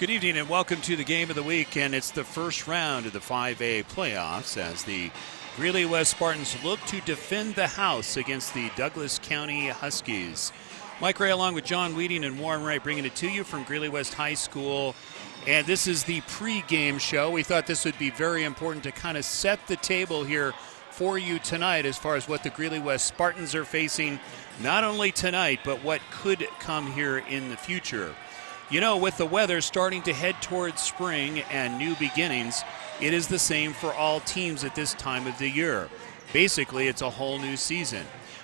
Good evening and welcome to the game of the week, and it's the first round of the 5A playoffs as the Greeley West Spartans look to defend the house against the Douglas County Huskies. Mike Ray along with John Weeding and Warren Wright bringing it to you from Greeley West High School, and this is the pre-game show. We thought this would be very important to kind of set the table here for you tonight as far as what the Greeley West Spartans are facing, not only tonight, but what could come here in the future. You know, with the weather starting to head towards spring and new beginnings, it is the same for all teams at this time of the year. Basically, it's a whole new season.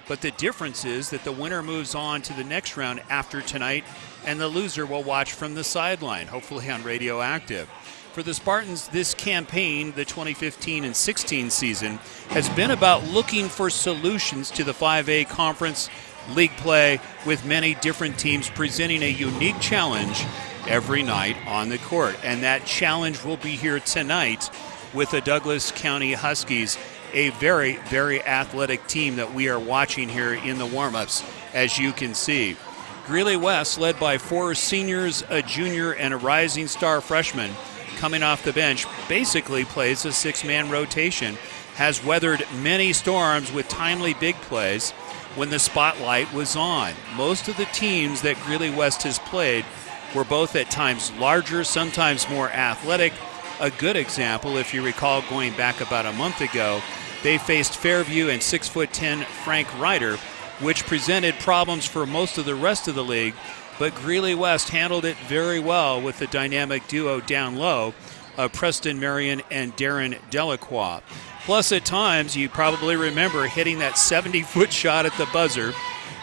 But the difference is that the winner moves on to the next round after tonight, and the loser will watch from the sideline, hopefully on Radioactive. For the Spartans, this campaign, the 2015 and 16 season, has been about looking for solutions to the 5A conference league play, with many different teams presenting a unique challenge every night on the court. And that challenge will be here tonight with the Douglas County Huskies, a very, very athletic team that we are watching here in the warm-ups, as you can see. Greeley West, led by 4 seniors, a junior, and a rising star freshman coming off the bench, basically plays a 6-man rotation, has weathered many storms with timely big plays when the spotlight was on. Most of the teams that Greeley West has played were both at times larger, sometimes more athletic. A good example, if you recall, going back about a month ago, they faced Fairview and 6'10" Frank Ryder, which presented problems for most of the rest of the league, but Greeley West handled it very well with the dynamic duo down low of Preston Marion and Darren Delacroix. Plus, at times, you probably remember hitting that 70-foot shot at the buzzer,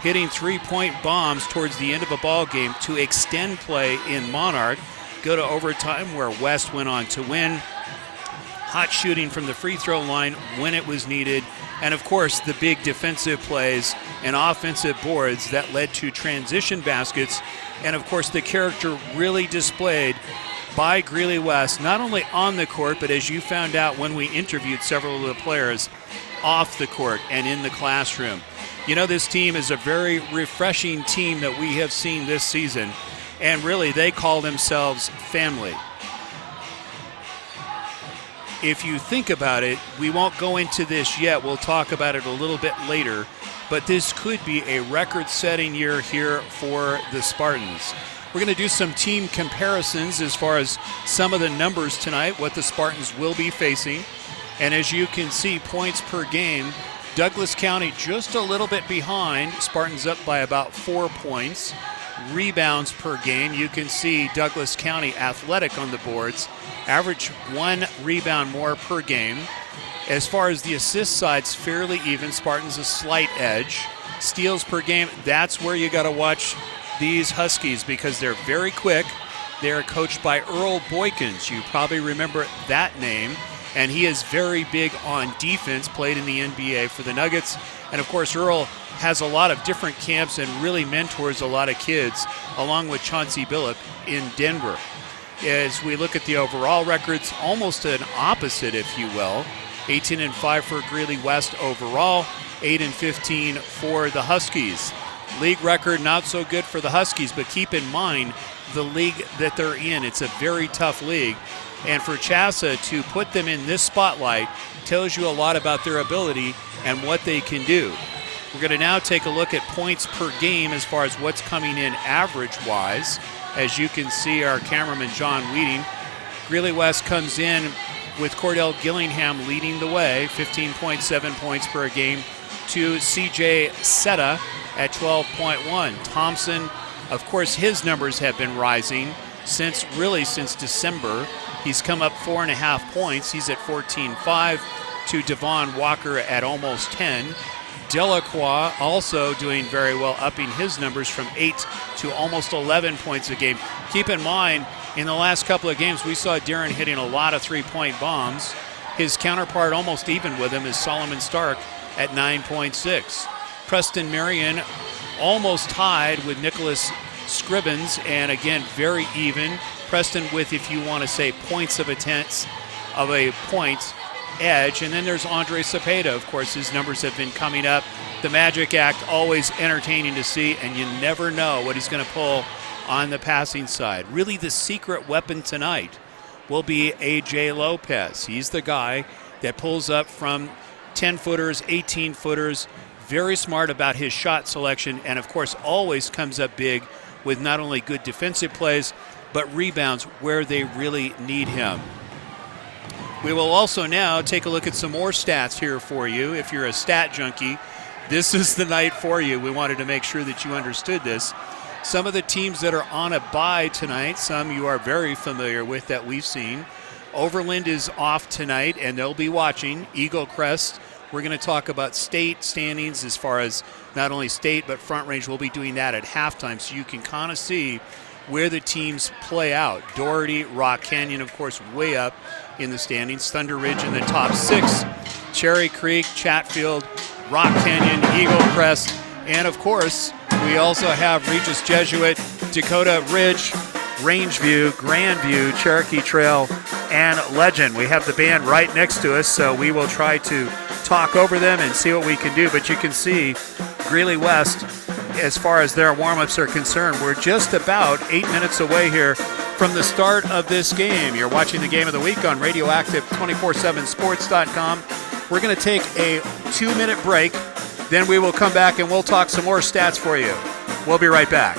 hitting 3-point bombs towards the end of a ball game to extend play in Monarch, go to overtime where West went on to win. Hot shooting from the free throw line when it was needed, and of course the big defensive plays and offensive boards that led to transition baskets, and of course the character really displayed by Greeley West, not only on the court, but as you found out when we interviewed several of the players off the court and in the classroom. You know, this team is a very refreshing team that we have seen this season, and really they call themselves family. If you think about it, we won't go into this yet, we'll talk about it a little bit later, but this could be a record-setting year here for the Spartans. We're going to do some team comparisons as far as some of the numbers tonight, what the Spartans will be facing. And as you can see, points per game, Douglas County just a little bit behind. Spartans up by about 4 points. Rebounds per game, you can see Douglas County athletic on the boards. Average 1 rebound more per game. As far as the assist side's fairly even. Spartans a slight edge. Steals per game, that's where you got to watch these Huskies because they're very quick. They're coached by Earl Boykins. You probably remember that name. And he is very big on defense, played in the NBA for the Nuggets. And of course, Earl has a lot of different camps and really mentors a lot of kids, along with Chauncey Billup in Denver. As we look at the overall records, almost an opposite, if you will. 18-5 for Greeley West overall, 8-15 for the Huskies. League record not so good for the Huskies, but keep in mind the league that they're in. It's a very tough league. And for Chassa to put them in this spotlight tells you a lot about their ability and what they can do. We're going to now take a look at points per game as far as what's coming in average-wise. As you can see, our cameraman John Weeding. Greeley West comes in with Cordell Gillingham leading the way, 15.7 points per game, to C.J. Setta at 12.1. Thompson, of course, his numbers have been rising since December. He's come up 4.5 points. He's at 14.5 to Devon Walker at almost 10. Delacroix also doing very well, upping his numbers from 8 to almost 11 points a game. Keep in mind, in the last couple of games, we saw Darren hitting a lot of 3-point bombs. His counterpart almost even with him is Solomon Stark at 9.6. Preston Marion almost tied with Nicholas Scribbins, and again, very even. Preston with, if you want to say, points of a point edge. And then there's Andre Cepeda. Of course, his numbers have been coming up. The Magic Act, always entertaining to see, and you never know what he's going to pull on the passing side. Really the secret weapon tonight will be A.J. Lopez. He's the guy that pulls up from 10-footers, 18-footers, very smart about his shot selection, and of course always comes up big with not only good defensive plays, but rebounds where they really need him. We will also now take a look at some more stats here for you. If you're a stat junkie, this is the night for you. We wanted to make sure that you understood this. Some of the teams that are on a bye tonight, some you are very familiar with that we've seen. Overland is off tonight, and they'll be watching. Eagle Crest, we're going to talk about state standings as far as not only state, but Front Range. We'll be doing that at halftime, so you can kind of see where the teams play out. Doherty, Rock Canyon, of course, way up in the standings. Thunder Ridge in the top 6. Cherry Creek, Chatfield, Rock Canyon, Eagle Crest, and of course, we also have Regis Jesuit, Dakota Ridge, Rangeview, Grandview, Cherokee Trail, and Legend. We have the band right next to us, so we will try to talk over them and see what we can do. But you can see Greeley West, as far as their warm-ups are concerned, we're just about 8 minutes away here from the start of this game. You're watching the Game of the Week on Radioactive 247sports.com. We're going to take a 2-minute break. Then we will come back and we'll talk some more stats for you. We'll be right back.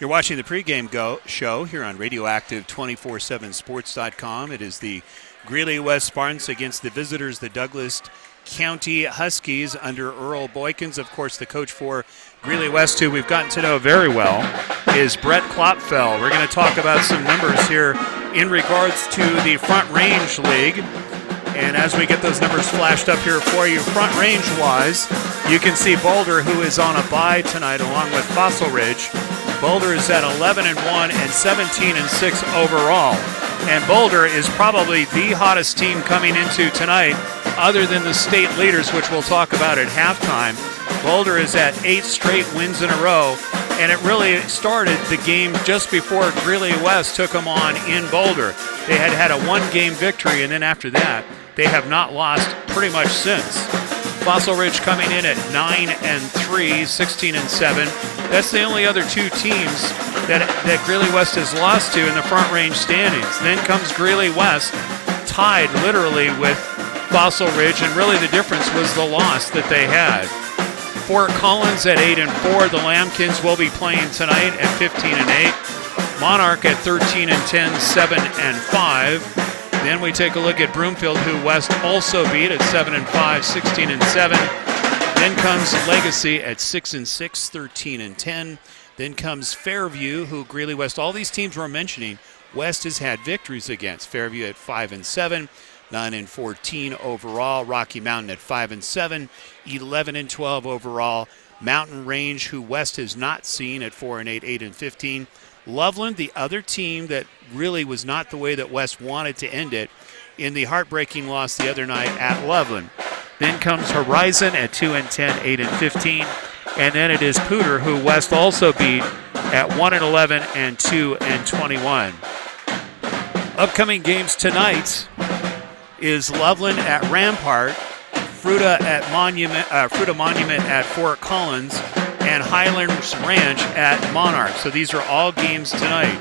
You're watching the pregame show here on Radioactive 247sports.com. It is the Greeley West Spartans against the visitors, the Douglas County Huskies under Earl Boykins. Of course, the coach for Greeley West, who we've gotten to know very well, is Brett Klopfel. We're going to talk about some numbers here in regards to the Front Range League. And as we get those numbers flashed up here for you, Front Range-wise, you can see Boulder, who is on a bye tonight, along with Fossil Ridge. Boulder is at 11-1 and 17-6 overall. And Boulder is probably the hottest team coming into tonight, other than the state leaders, which we'll talk about at halftime. Boulder is at 8 straight wins in a row, and it really started the game just before Greeley West took them on in Boulder. They had had a 1-game victory, and then after that, they have not lost pretty much since. Fossil Ridge coming in at 9-3, 16-7. That's the only other 2 teams that Greeley West has lost to in the Front Range standings. Then comes Greeley West, tied literally with Fossil Ridge, and really the difference was the loss that they had. Fort Collins at 8-4. The Lambkins will be playing tonight at 15-8. Monarch at 13-10, 7-5. Then we take a look at Broomfield, who West also beat at 7-5, 16-7. Then comes Legacy at 6-6, 13-10. Then comes Fairview, who Greeley West, all these teams we're mentioning, West has had victories against. Fairview at 5-7, 9-14 overall. Rocky Mountain at 5-7, 11-12 overall. Mountain Range, who West has not seen, at 4-8, 8-15. Loveland, the other team that really was not the way that West wanted to end it in the heartbreaking loss the other night at Loveland. Then comes Horizon at 2-10, 8-15. And then it is Pooter, who West also beat at 1-11 and 2-21. Upcoming games tonight is Loveland at Rampart, Fruta Monument at Fort Collins, and Highlands Ranch at Monarch. So these are all games tonight.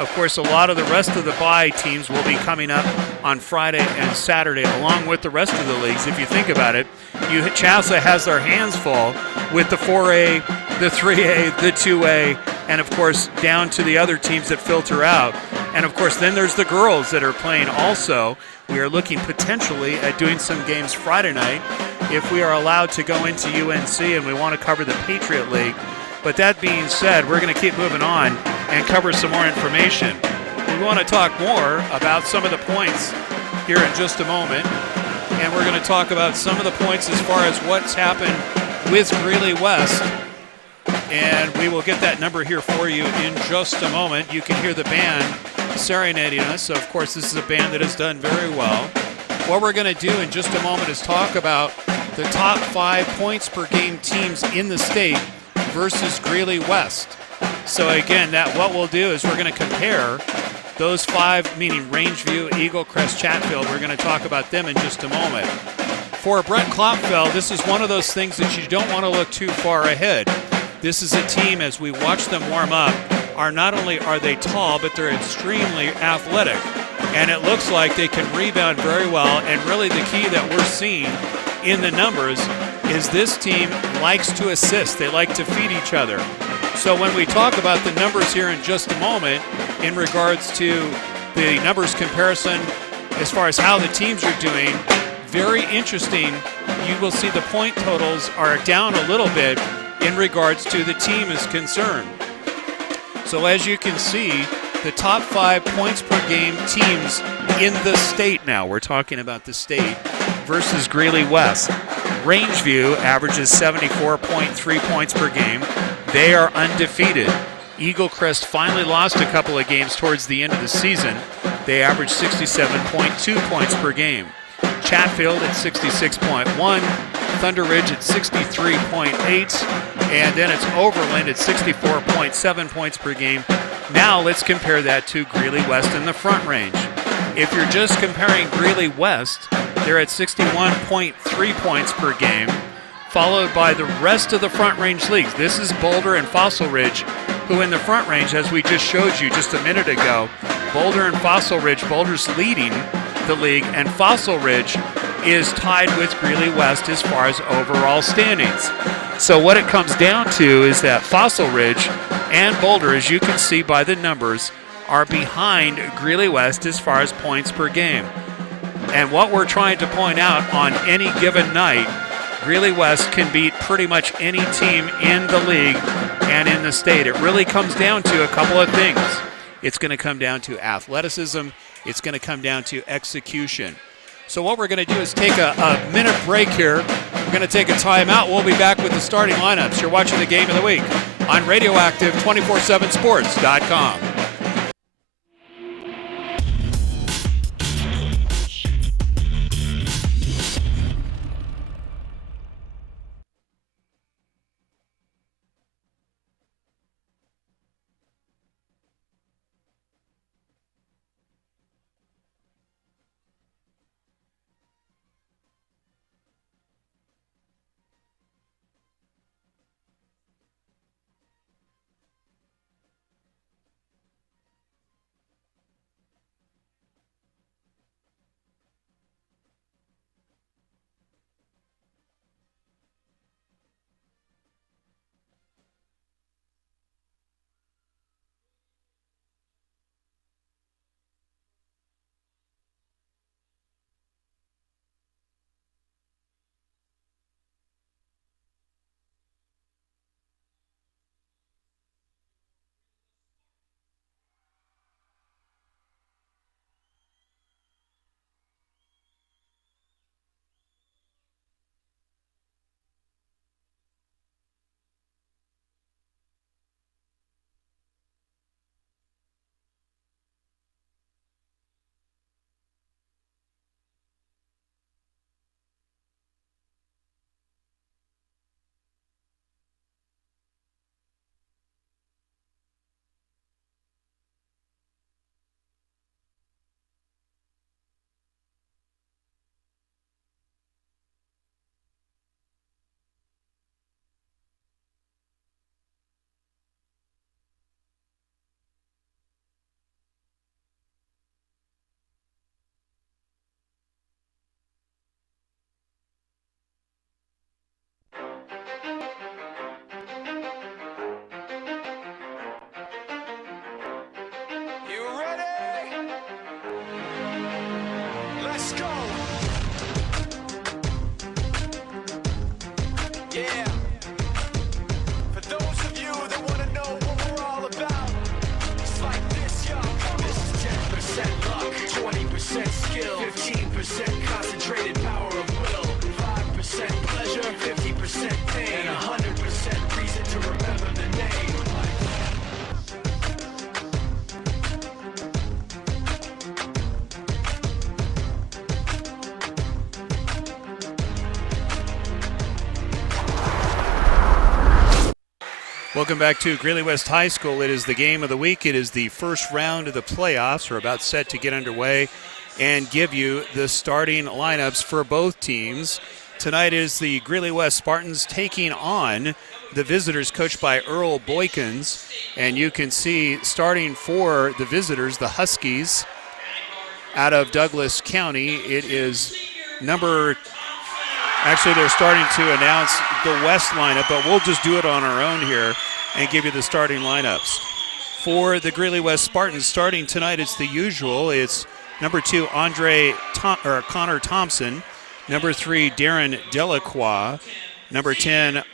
Of course, a lot of the rest of the bye teams will be coming up on Friday and Saturday, along with the rest of the leagues. If you think about it, CHSAA has their hands full with the 4A, the 3A, the 2A, and of course down to the other teams that filter out. And of course, then there's the girls that are playing also. We are looking potentially at doing some games Friday night if we are allowed to go into UNC and we want to cover the Patriot League. But that being said, we're going to keep moving on and cover some more information. We want to talk more about some of the points here in just a moment. And we're going to talk about some of the points as far as what's happened with Greeley West. And we will get that number here for you in just a moment. You can hear the band serenading us. So, of course, this is a band that has done very well. What we're going to do in just a moment is talk about the top 5 points per game teams in the state versus Greeley West. So again, what we'll do is we're going to compare those 5, meaning Rangeview, Eagle Crest, Chatfield. We're going to talk about them in just a moment. For Brett Klopfeld, this is one of those things that you don't want to look too far ahead. This is a team, as we watch them warm up, not only are they tall, but they're extremely athletic. And it looks like they can rebound very well. And really the key that we're seeing in the numbers is this team likes to assist. They like to feed each other. So when we talk about the numbers here in just a moment in regards to the numbers comparison as far as how the teams are doing, very interesting. You will see the point totals are down a little bit in regards to the team is concerned. So as you can see, the top 5 points per game teams in the state now, we're talking about the state, versus Greeley West. Rangeview averages 74.3 points per game. They are undefeated. Eagle Crest finally lost a couple of games towards the end of the season. They average 67.2 points per game. Chatfield at 66.1, Thunder Ridge at 63.8, and then it's Overland at 64.7 points per game. Now let's compare that to Greeley West in the Front Range. If you're just comparing Greeley West, they're at 61.3 points per game, followed by the rest of the Front Range leagues. This is Boulder and Fossil Ridge, who in the Front Range, as we just showed you just a minute ago, Boulder and Fossil Ridge, Boulder's leading the league, and Fossil Ridge is tied with Greeley West as far as overall standings. So what it comes down to is that Fossil Ridge and Boulder, as you can see by the numbers, are behind Greeley West as far as points per game. And what we're trying to point out, on any given night, Greeley West can beat pretty much any team in the league and in the state. It really comes down to a couple of things. It's going to come down to athleticism. It's going to come down to execution. So what we're going to do is take a minute break here. We're going to take a timeout. We'll be back with the starting lineups. You're watching the Game of the Week on Radioactive 247sports.com. Welcome back to Greeley West High School. It is the game of the week. It is the first round of the playoffs. We're about set to get underway and give you the starting lineups for both teams. Tonight is the Greeley West Spartans taking on the visitors, coached by Earl Boykins. And you can see starting for the visitors, the Huskies out of Douglas County. It is actually they're starting to announce the West lineup, but we'll just do it on our own here and give you the starting lineups. For the Greeley West Spartans, starting tonight, it's the usual. It's number 2, Connor Thompson. Number 3, Darren Delacroix. Number 10,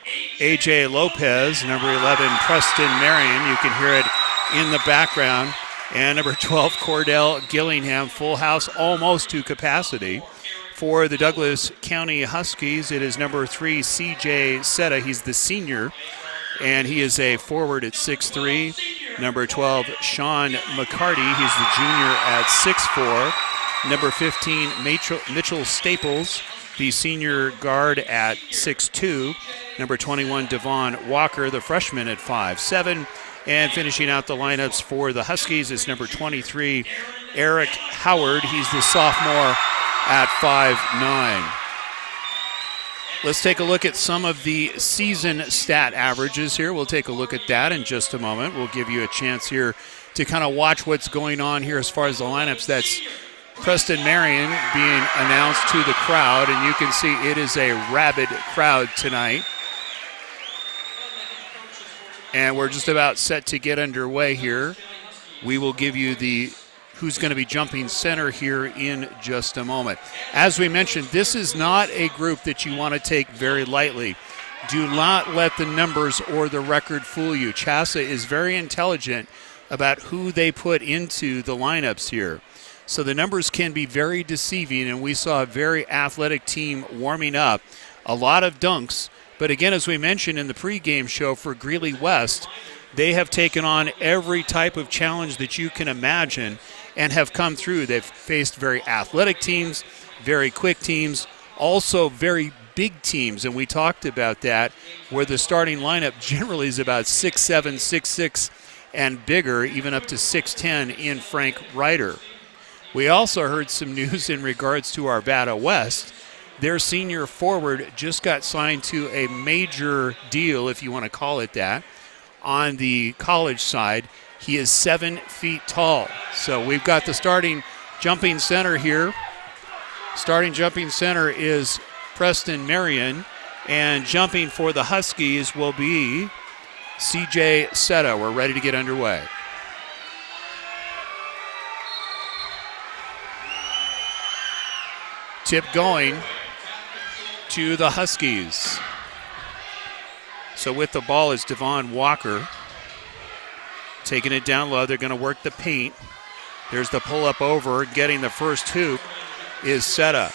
A.J. Lopez. Number 11, Preston Marion. You can hear it in the background. And number 12, Cordell Gillingham. Full house, almost to capacity. For the Douglas County Huskies, it is number 3, C.J. Setta. He's the senior, and he is a forward at 6'3". Number 12, Sean McCarty. He's the junior at 6'4". Number 15, Mitchell Staples, the senior guard at 6'2". Number 21, Devon Walker, the freshman at 5'7". And finishing out the lineups for the Huskies is number 23, Eric Howard. He's the sophomore at 5'9". Let's take a look at some of the season stat averages here. We'll take a look at that in just a moment. We'll give you a chance here to kind of watch what's going on here as far as the lineups. That's Preston Marion being announced to the crowd, and you can see it is a rabid crowd tonight. And we're just about set to get underway here. We will give you the who's going to be jumping center here in just a moment. As we mentioned, this is not a group that you want to take very lightly. Do not let the numbers or the record fool you. Chassa is very intelligent about who they put into the lineups here. So the numbers can be very deceiving, and we saw a very athletic team warming up. A lot of dunks, but again, as we mentioned in the pregame show for Greeley West, they have taken on every type of challenge that you can imagine and have come through. They've faced very athletic teams, very quick teams, also very big teams, and we talked about that, where the starting lineup generally is about 6'7", 6'6", and bigger, even up to 6'10" in Frank Ryder. We also heard some news in regards to Arvada West. Their senior forward just got signed to a major deal, if you want to call it that, on the college side. He is 7 feet tall. So we've got the starting jumping center here. Starting jumping center is Preston Marion, and jumping for the Huskies will be C.J. Setta. We're ready to get underway. Tip going to the Huskies. So with the ball is Devon Walker. Taking it down low, they're going to work the paint. There's the pull-up over. Getting the first hoop is Setta.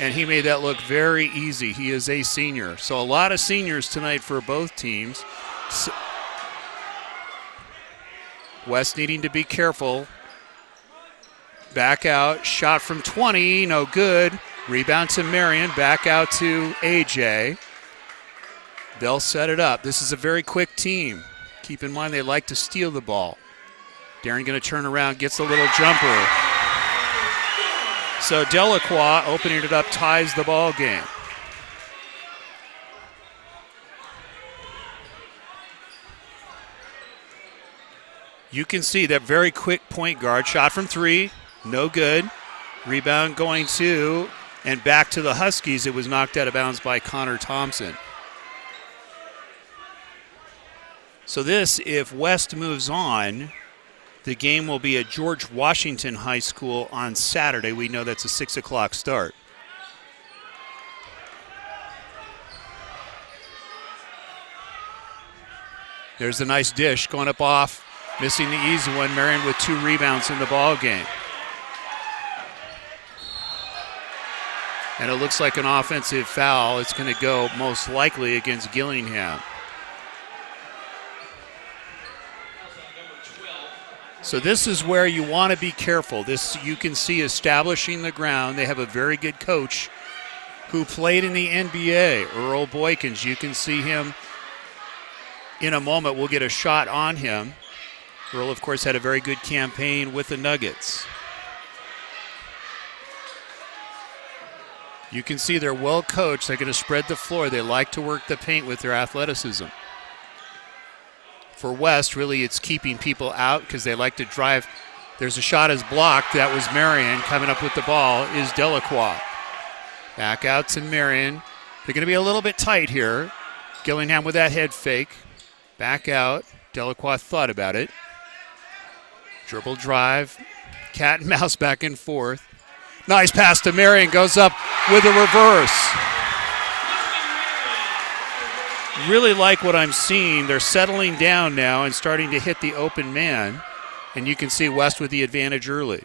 And he made that look very easy. He is a senior. So a lot of seniors tonight for both teams. West needing to be careful. Back out, shot from 20, no good. Rebound to Marion, back out to AJ. They'll set it up. This is a very quick team. Keep in mind they like to steal the ball. Darren going to turn around, gets a little jumper. So Delacroix opening it up, ties the ball game. You can see that very quick point guard. Shot from 3, no good. Rebound going to and back to the Huskies. It was knocked out of bounds by Connor Thompson. So this, if West moves on, the game will be at George Washington High School on Saturday. We know that's a 6 o'clock start. There's a nice dish going up off, missing the easy one. Marion with 2 rebounds in the ball game. And it looks like an offensive foul. It's going to go most likely against Gillingham. So this is where you want to be careful. This, you can see, establishing the ground. They have a very good coach who played in the NBA, Earl Boykins. You can see him in a moment we'll get a shot on him. Earl, of course, had a very good campaign with the Nuggets. You can see they're well coached. They're going to spread the floor. They like to work the paint with their athleticism. For West, really, it's keeping people out because they like to drive. There's a shot as blocked. That was Marion. Coming up with the ball is Delacroix. Back out to Marion. They're going to be a little bit tight here. Gillingham with that head fake. Back out. Delacroix thought about it. Dribble drive. Cat and mouse back and forth. Nice pass to Marion. Goes up with a reverse. Really like what I'm seeing. They're settling down now and starting to hit the open man. And you can see West with the advantage early.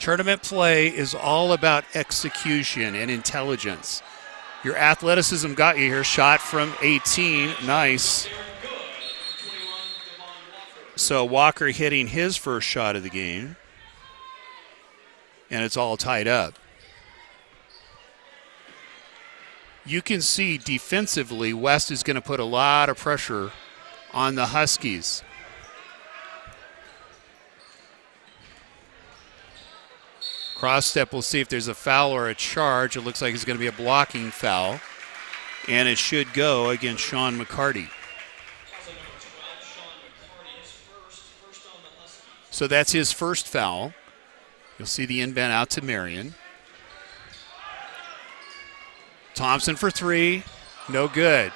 Tournament play is all about execution and intelligence. Your athleticism got you here. Shot from 18. Nice. So Walker hitting his first shot of the game. And it's all tied up. You can see defensively, West is going to put a lot of pressure on the Huskies. Cross step, we'll see if there's a foul or a charge. It looks like it's going to be a blocking foul. And it should go against Sean McCarty. So that's his first foul. You'll see the inbound out to Marion. Thompson for three, no good.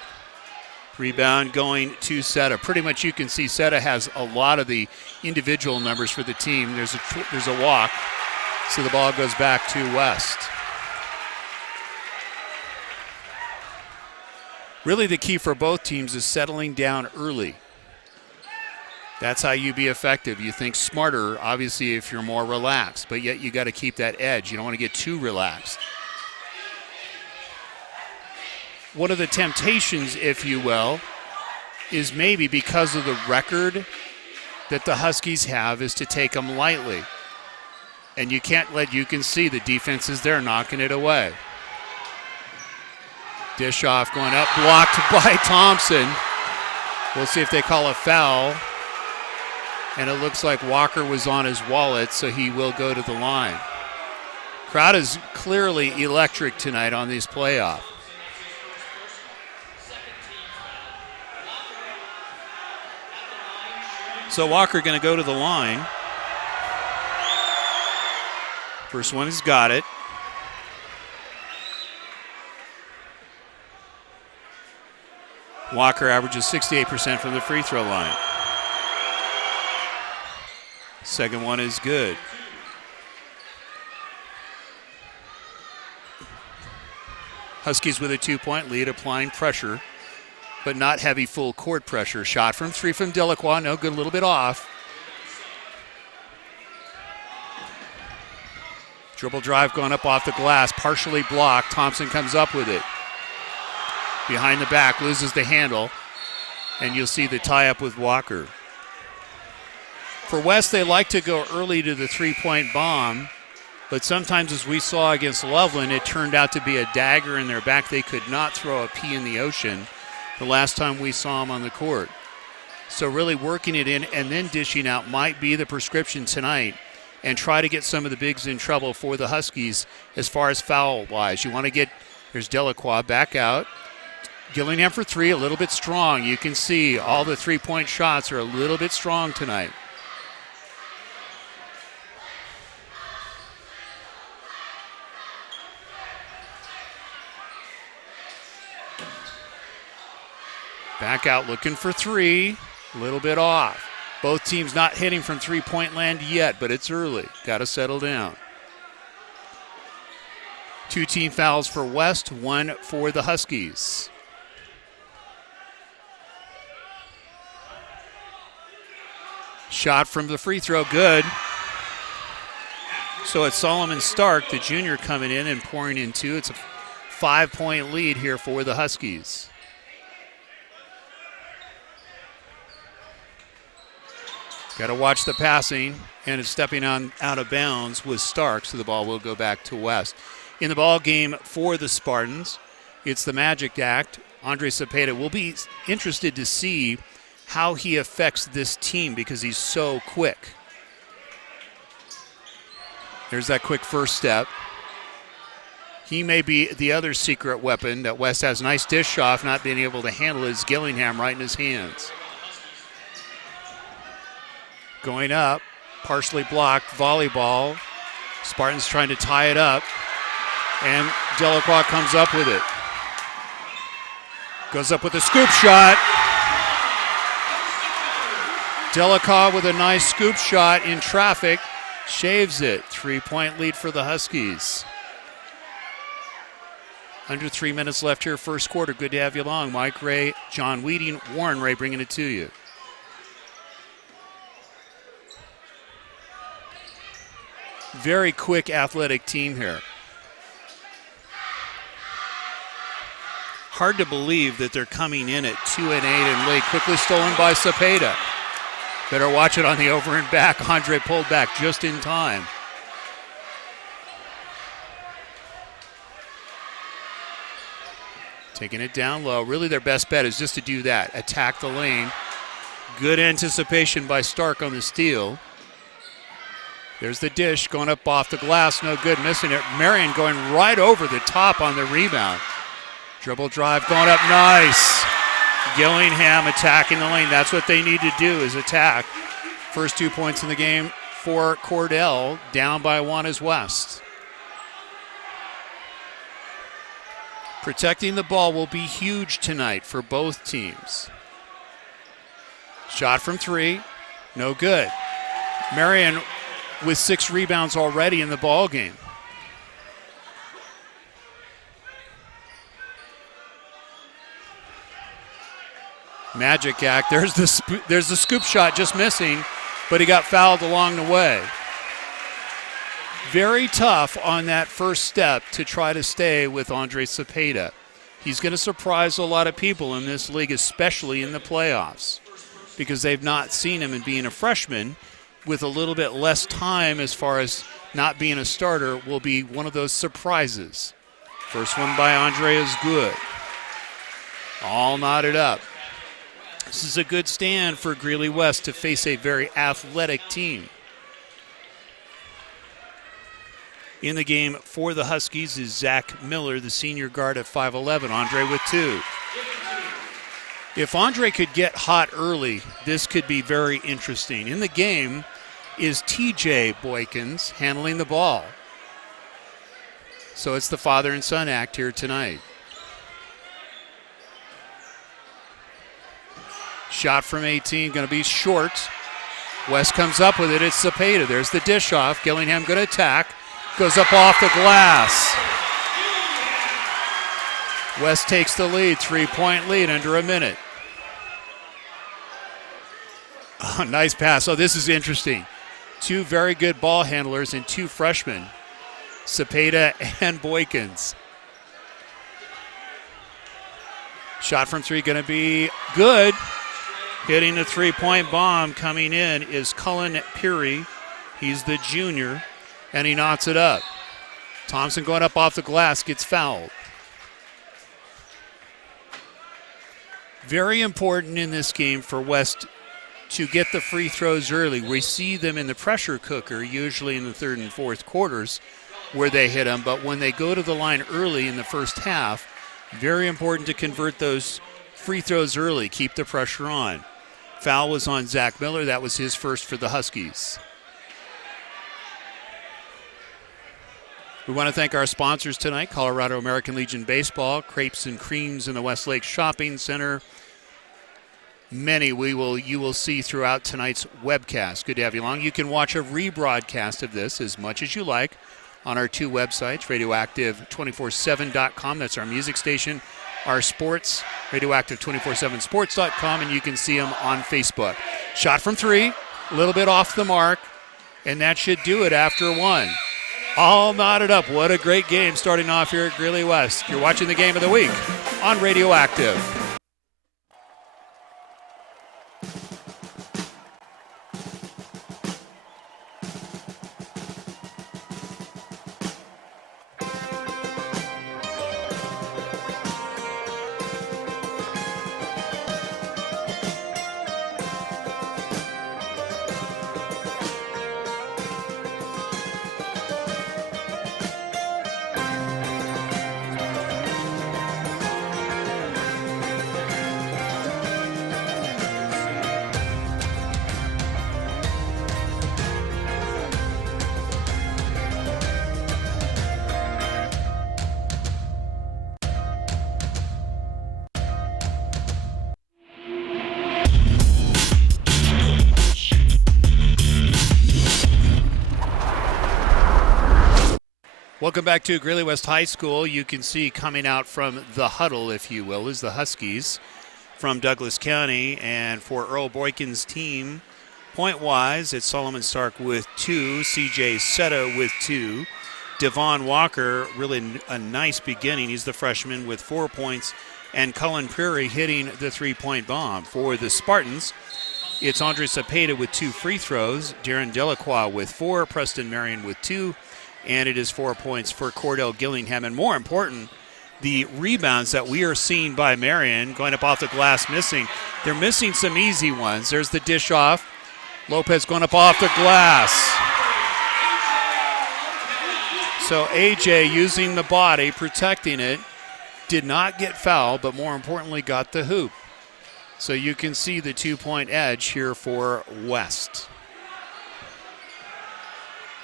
Rebound going to Seta. Pretty much you can see Seta has a lot of the individual numbers for the team. There's a walk, so the ball goes back to West. Really the key for both teams is settling down early. That's how you be effective. You think smarter, obviously, if you're more relaxed, but yet you got to keep that edge. You don't want to get too relaxed. One of the temptations, if you will, is maybe because of the record that the Huskies have is to take them lightly. And you can't you can see the defense is there knocking it away. Dish off going up, blocked by Thompson. We'll see if they call a foul. And it looks like Walker was on his wallet, so he will go to the line. Crowd is clearly electric tonight on these playoffs. So Walker going to go to the line. First one, he's got it. Walker averages 68% from the free throw line. Second one is good. Huskies with a 2-point lead, applying pressure, but not heavy full court pressure. Shot from three from Delacroix, no good, a little bit off. Dribble drive going up off the glass, partially blocked. Thompson comes up with it. Behind the back, loses the handle, and you'll see the tie-up with Walker. For West, they like to go early to the three-point bomb, but sometimes, as we saw against Loveland, it turned out to be a dagger in their back. They could not throw a pea in the ocean the last time we saw them on the court. So really working it in and then dishing out might be the prescription tonight, and try to get some of the bigs in trouble for the Huskies as far as foul-wise. You want to get, there's Delacroix back out. Gillingham for three, a little bit strong. You can see all the three-point shots are a little bit strong tonight. Back out looking for three, a little bit off. Both teams not hitting from three-point land yet, but it's early. Got to settle down. 2 team fouls for West, 1 for the Huskies. Shot from the free throw, good. So it's Solomon Stark, the junior, coming in and pouring in 2. It's a 5-point lead here for the Huskies. Got to watch the passing, and it's stepping on out of bounds with Stark, so the ball will go back to West. In the ball game for the Spartans, it's the Magic Act. Andre Cepeda. Will be interested to see how he affects this team because he's so quick. There's that quick first step. He may be the other secret weapon that West has. Nice dish off, not being able to handle his Gillingham right in his hands. Going up, partially blocked, volleyball. Spartans trying to tie it up, and Delacroix comes up with it. Goes up with a scoop shot. Delacroix with a nice scoop shot in traffic. Shaves it. 3-point lead for the Huskies. Under 3 minutes left here, first quarter. Good to have you along. Mike Ray, John Weeding, Warren Ray bringing it to you. Very quick, athletic team here. Hard to believe that they're coming in at 2-8 and late. Quickly stolen by Cepeda. Better watch it on the over and back. Andre pulled back just in time. Taking it down low. Really their best bet is just to do that. Attack the lane. Good anticipation by Stark on the steal. There's the dish going up off the glass. No good, missing it. Marion going right over the top on the rebound. Dribble drive going up, nice. Gillingham attacking the lane. That's what they need to do, is attack. First 2 points in the game for Cordell. Down by 1 is West. Protecting the ball will be huge tonight for both teams. Shot from 3, no good. Marion with 6 rebounds already in the ball game. Magic Act. There's the scoop shot just missing, but he got fouled along the way. Very tough on that first step to try to stay with Andre Cepeda. He's going to surprise a lot of people in this league, especially in the playoffs, because they've not seen him, and being a freshman with a little bit less time as far as not being a starter will be one of those surprises. First one by Andre is good. All knotted up. This is a good stand for Greeley West to face a very athletic team. In the game for the Huskies is Zach Miller, the senior guard at 5'11". Andre with 2. If Andre could get hot early, this could be very interesting. In the game is TJ Boykins handling the ball. So it's the father and son act here tonight. Shot from 18, going to be short. West comes up with it. It's Cepeda. There's the dish off. Gillingham going to attack. Goes up off the glass. West takes the lead. 3-point lead under a minute. Oh, nice pass. Oh, this is interesting. 2 very good ball handlers and 2 freshmen. Cepeda and Boykins. Shot from 3 going to be good. Hitting the 3-point bomb coming in is Cullen Peary. He's the junior, and he knots it up. Thompson going up off the glass, gets fouled. Very important in this game for West to get the free throws early. We see them in the pressure cooker, usually in the 3rd and 4th quarters, where they hit them. But when they go to the line early in the first half, very important to convert those free throws early, keep the pressure on. Foul was on Zach Miller. That was his first for the Huskies. We want to thank our sponsors tonight, Colorado American Legion Baseball, Crepes and Creams in the Westlake Shopping Center. Many you will see throughout tonight's webcast. Good to have you along. You can watch a rebroadcast of this as much as you like on our 2 websites, radioactive247.com. That's our music station. Our sports, radioactive247sports.com, and you can see them on Facebook. Shot from 3, a little bit off the mark, and that should do it after 1. All knotted up. What a great game starting off here at Greeley West. You're watching the game of the week on Radioactive. Welcome back to Greeley West High School. You can see coming out from the huddle, if you will, is the Huskies from Douglas County. And for Earl Boykin's team, point-wise, it's Solomon Stark with 2, C.J. Setta with 2. Devon Walker, really a nice beginning. He's the freshman with 4 points. And Cullen Prairie hitting the three-point bomb. For the Spartans, it's Andre Cepeda with 2 free throws. Darren Delacroix with 4. Preston Marion with 2. And it is 4 points for Cordell Gillingham. And more important, the rebounds that we are seeing by Marion going up off the glass missing. They're missing some easy ones. There's the dish off. Lopez going up off the glass. So A.J. using the body, protecting it, did not get fouled, but more importantly got the hoop. So you can see the 2-point edge here for West.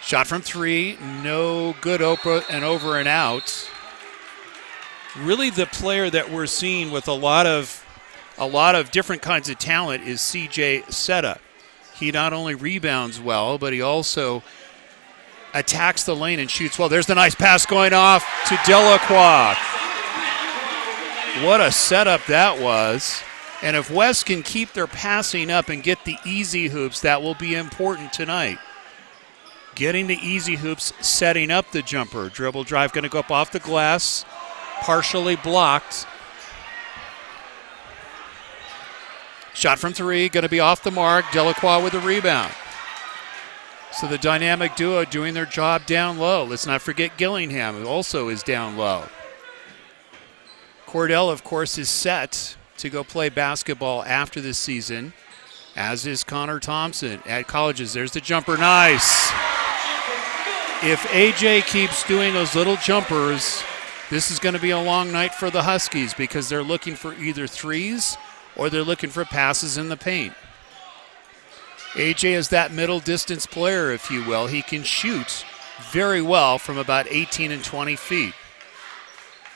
Shot from 3, no good, over and out. Really the player that we're seeing with a lot of different kinds of talent is C.J. Setta. He not only rebounds well, but he also attacks the lane and shoots well. There's the nice pass going off to Delacroix. What a setup that was. And if West can keep their passing up and get the easy hoops, that will be important tonight. Getting the easy hoops, setting up the jumper. Dribble drive going to go up off the glass. Partially blocked. Shot from 3, going to be off the mark. Delacroix with the rebound. So the dynamic duo doing their job down low. Let's not forget Gillingham, who also is down low. Cordell, of course, is set to go play basketball after this season, as is Connor Thompson at colleges. There's the jumper. Nice. If A.J. keeps doing those little jumpers, this is going to be a long night for the Huskies because they're looking for either threes or they're looking for passes in the paint. A.J. is that middle distance player, if you will. He can shoot very well from about 18 and 20 feet.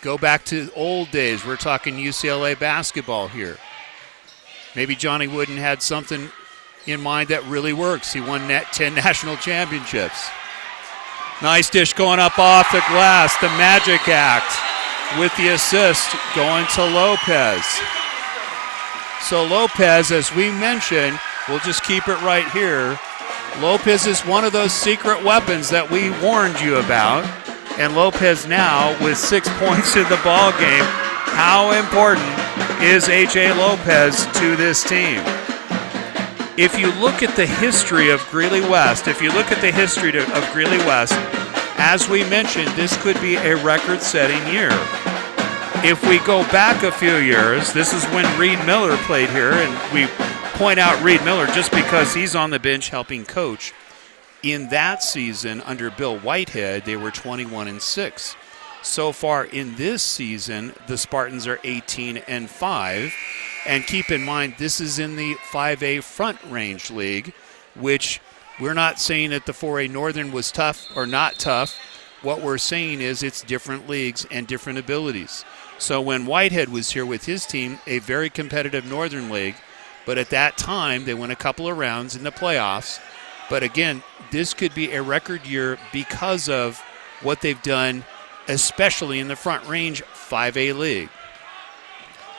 Go back to old days. We're talking UCLA basketball here. Maybe Johnny Wooden had something in mind that really works. He won 10 national championships. Nice dish going up off the glass. The magic act with the assist going to Lopez. So Lopez, as we mentioned, we'll just keep it right here. Lopez is one of those secret weapons that we warned you about. And Lopez now with 6 points in the ball game. How important is A.J. Lopez to this team? If you look at the history of Greeley West, as we mentioned, this could be a record-setting year. If we go back a few years, this is when Reed Miller played here, and we point out Reed Miller just because he's on the bench helping coach. In that season, under Bill Whitehead, they were 21-6. So far in this season, the Spartans are 18-5. And keep in mind, this is in the 5A Front Range League, which we're not saying that the 4A Northern was tough or not tough. What we're saying is it's different leagues and different abilities. So when Whitehead was here with his team, a very competitive Northern League, but at that time, they went a couple of rounds in the playoffs. But again, this could be a record year because of what they've done, especially in the Front Range 5A League.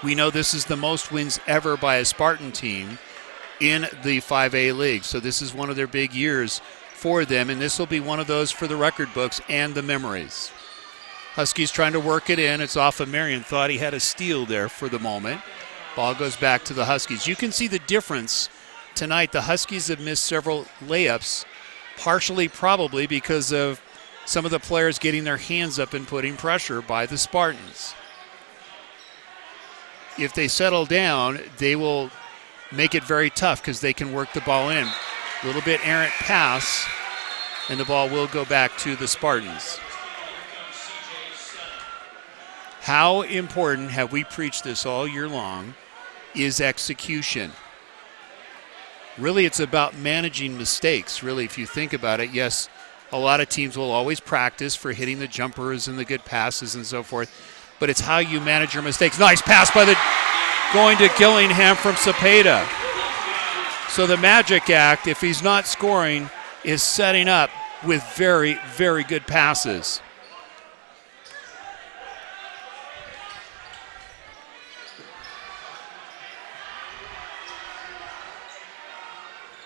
We know this is the most wins ever by a Spartan team in the 5A League. So this is one of their big years for them, and this will be one of those for the record books and the memories. Huskies trying to work it in. It's off of Marion. Thought he had a steal there for the moment. Ball goes back to the Huskies. You can see the difference tonight. The Huskies have missed several layups, partially probably because of some of the players getting their hands up and putting pressure by the Spartans. If they settle down, they will make it very tough because they can work the ball in. A little bit errant pass, and the ball will go back to the Spartans. How important, have we preached this all year long, is execution. Really, it's about managing mistakes, really, if you think about it. Yes, a lot of teams will always practice for hitting the jumpers and the good passes and so forth, but it's how you manage your mistakes. Nice pass going to Gillingham from Cepeda. So the magic act, if he's not scoring, is setting up with very, very good passes.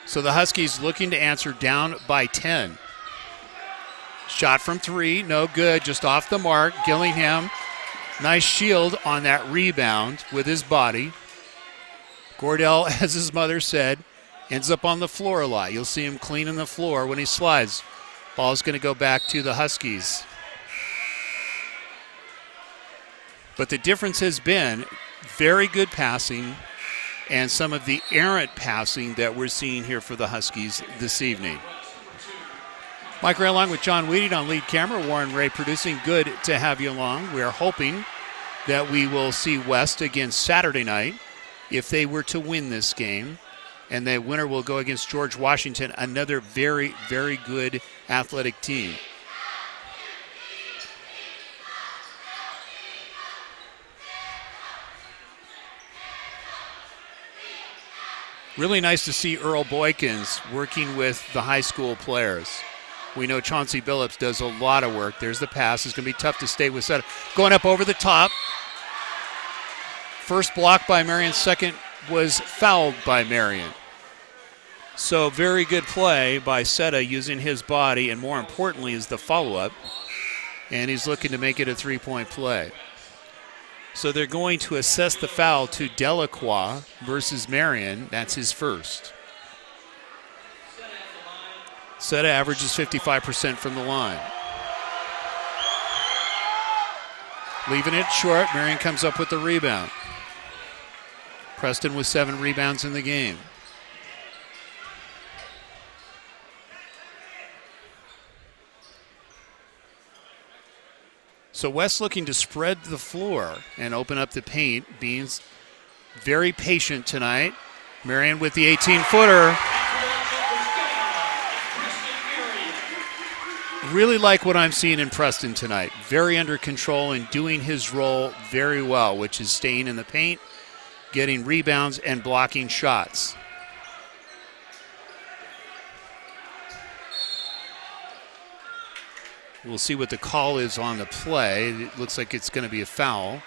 So the Huskies looking to answer down by 10. Shot from 3, no good, just off the mark. Gillingham, nice shield on that rebound with his body. Gordell, as his mother said, ends up on the floor a lot. You'll see him cleaning the floor when he slides. Ball's going to go back to the Huskies. But the difference has been very good passing and some of the errant passing that we're seeing here for the Huskies this evening. Mike Ray along with John Weeding on lead camera. Warren Ray producing. Good to have you along. We are hoping that we will see West again Saturday night if they were to win this game. And the winner will go against George Washington, another very, very good athletic team. Really nice to see Earl Boykins working with the high school players. We know Chauncey Billups does a lot of work. There's the pass. It's going to be tough to stay with Seta. Going up over the top. First block by Marion. Second was fouled by Marion. So very good play by Seta using his body, and more importantly is the follow-up. And he's looking to make it a three-point play. So they're going to assess the foul to Delacroix versus Marion. That's his first. Seta averages 55% from the line. Leaving it short, Marion comes up with the rebound. Preston with 7 rebounds in the game. So West looking to spread the floor and open up the paint. Beans very patient tonight. Marion with the 18-footer. Really like what I'm seeing in Preston tonight. Very under control and doing his role very well, which is staying in the paint, getting rebounds, and blocking shots. We'll see what the call is on the play. It looks like it's going to be a foul.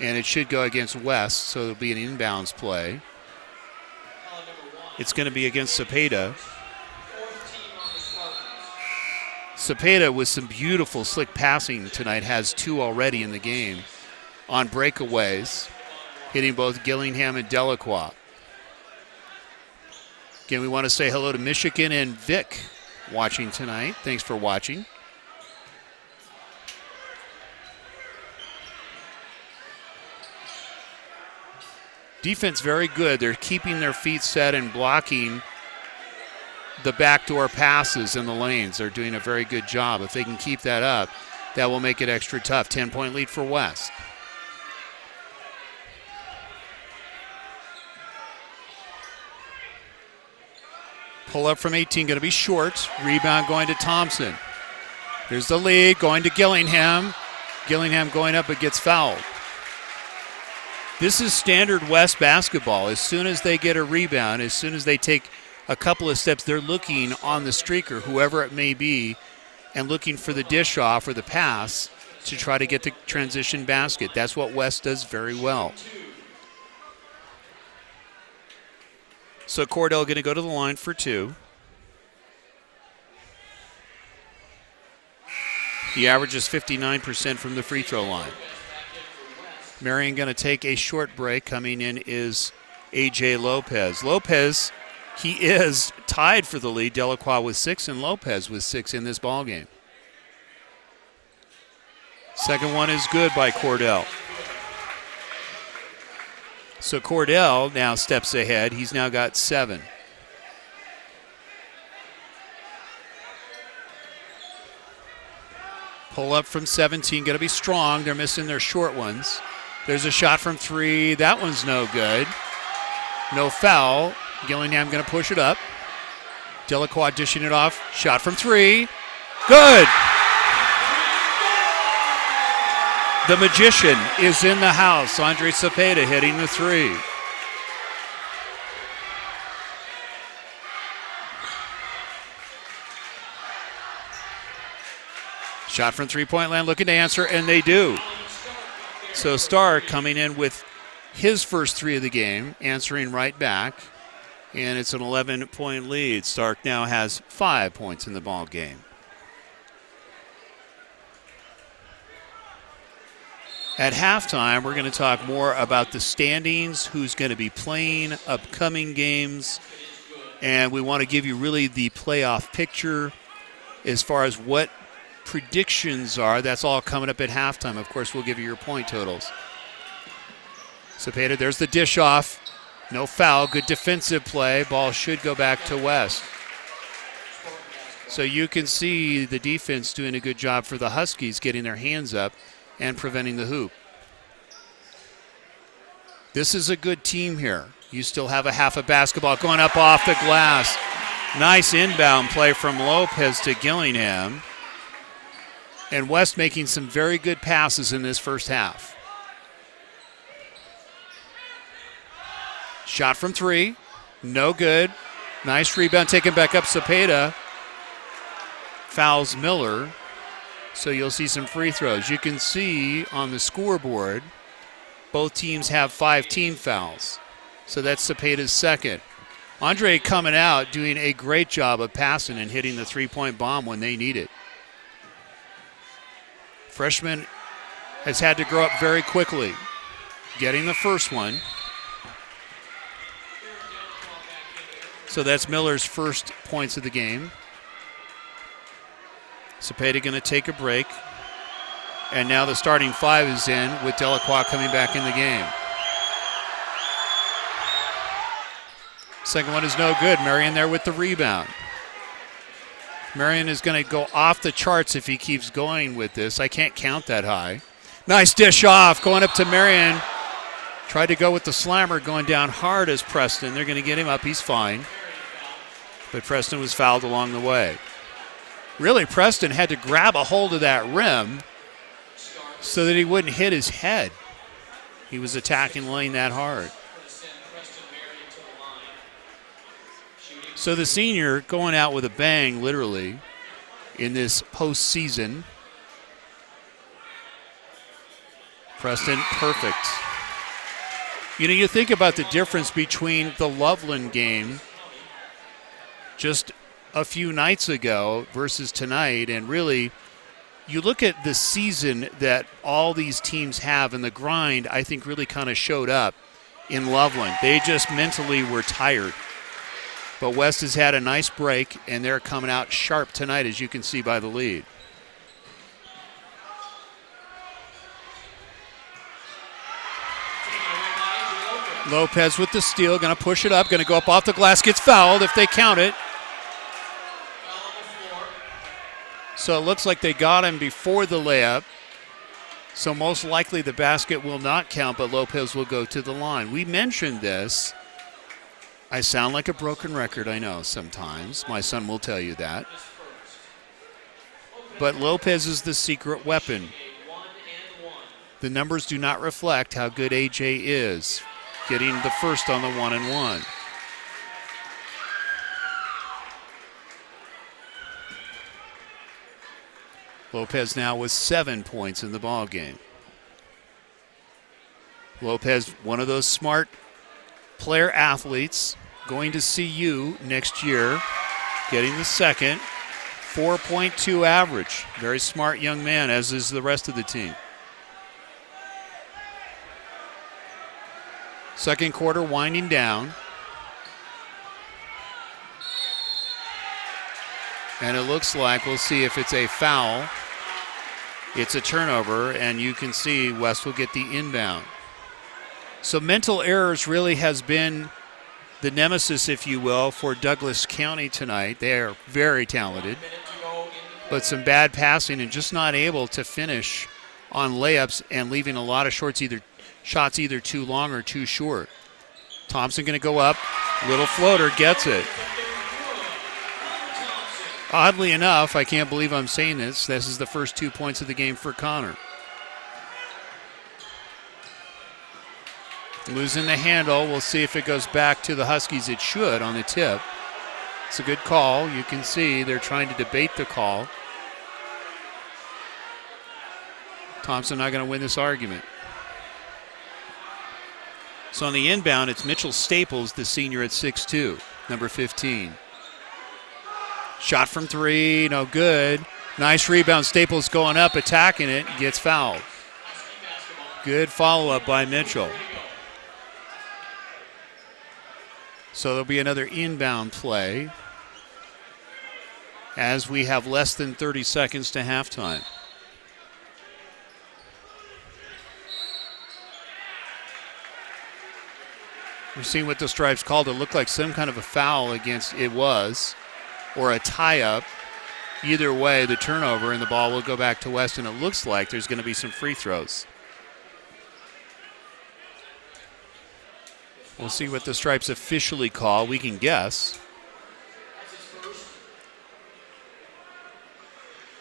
And it should go against West, so it'll be an inbounds play. It's going to be against Cepeda. Cepeda with some beautiful slick passing tonight, has 2 already in the game on breakaways, hitting both Gillingham and Delacroix. Again, we want to say hello to Michigan and Vic watching tonight. Thanks for watching. Defense very good. They're keeping their feet set and blocking the backdoor passes in the lanes. They're doing a very good job. If they can keep that up, that will make it extra tough. 10-point lead for West. Pull up from 18, going to be short. Rebound going to Thompson. There's the lead going to Gillingham. Gillingham going up, but gets fouled. This is standard West basketball. As soon as they get a rebound, as soon as they take a couple of steps, they're looking on the streaker, whoever it may be, and looking for the dish off or the pass to try to get the transition basket. That's what West does very well. So Cordell going to go to the line for 2. He averages 59% from the free throw line. Marion going to take a short break. Coming in is A.J. Lopez. Lopez, he is tied for the lead. Delacroix with 6 and Lopez with 6 in this ballgame. Second one is good by Cordell. So Cordell now steps ahead. He's now got 7. Pull up from 17, going to be strong. They're missing their short ones. There's a shot from 3. That one's no good. No foul. Gillingham going to push it up. Delacroix dishing it off. Shot from 3. Good. The magician is in the house. Andre Cepeda hitting the 3. Shot from three-point land, looking to answer, and they do. So Starr coming in with his first 3 of the game, answering right back. And it's an 11-point lead. Stark now has 5 points in the ball game. At halftime, we're going to talk more about the standings, who's going to be playing, upcoming games, and we want to give you really the playoff picture as far as what predictions are. That's all coming up at halftime. Of course, we'll give you your point totals. Cepeda, there's the dish off. No foul, good defensive play. Ball should go back to West. So you can see the defense doing a good job for the Huskies, getting their hands up and preventing the hoop. This is a good team here. You still have a half of basketball going up off the glass. Nice inbound play from Lopez to Gillingham. And West making some very good passes in this first half. Shot from three, no good. Nice rebound taken back up. Cepeda fouls Miller. So you'll see some free throws. You can see on the scoreboard, both teams have 5 team fouls. So that's Cepeda's second. Andre coming out, doing a great job of passing and hitting the three-point bomb when they need it. Freshman has had to grow up very quickly, getting the first one. So that's Miller's first points of the game. Cepeda going to take a break. And now the starting 5 is in with Delacroix coming back in the game. Second one is no good. Marion there with the rebound. Marion is going to go off the charts if he keeps going with this. I can't count that high. Nice dish off, going up to Marion. Tried to go with the slammer, going down hard as Preston. They're going to get him up. He's fine. But Preston was fouled along the way. Really, Preston had to grab a hold of that rim so that he wouldn't hit his head. He was attacking lane that hard. So the senior going out with a bang, literally, in this postseason. Preston, perfect. You know, you think about the difference between the Loveland game just a few nights ago versus tonight, and really, you look at the season that all these teams have, and the grind, I think, really kind of showed up in Loveland. They just mentally were tired. But West has had a nice break, and they're coming out sharp tonight, as you can see by the lead. Lopez with the steal, going to push it up, going to go up off the glass, gets fouled if they count it. So it looks like they got him before the layup. So most likely the basket will not count, but Lopez will go to the line. We mentioned this. I sound like a broken record, I know, sometimes. My son will tell you that. But Lopez is the secret weapon. The numbers do not reflect how good AJ is, getting the first on the 1-and-1. Lopez now with 7 points in the ball game. Lopez, one of those smart player athletes, going to CU next year, getting the second, 4.2 average. Very smart young man, as is the rest of the team. Second quarter winding down. And it looks like, we'll see if it's a foul. It's a turnover, and you can see West will get the inbound. So mental errors really has been the nemesis, if you will, for Douglas County tonight. They are very talented, but some bad passing and just not able to finish on layups and leaving a lot of shots either too long or too short. Thompson going to go up, little floater, gets it. Oddly enough, I can't believe I'm saying this, this is the first 2 points of the game for Connor. Losing the handle. We'll see if it goes back to the Huskies. It should on the tip. It's a good call. You can see they're trying to debate the call. Thompson not going to win this argument. So on the inbound, it's Mitchell Staples, the senior at 6'2", number 15. Shot from three, no good. Nice rebound. Staples going up, attacking it, gets fouled. Good follow-up by Mitchell. So there'll be another inbound play as we have less than 30 seconds to halftime. We're seeing what the stripes called. It looked like some kind of a foul against, it was, or a tie-up. Either way, the turnover and the ball will go back to West, and it looks like there's going to be some free throws. We'll see what the stripes officially call. We can guess.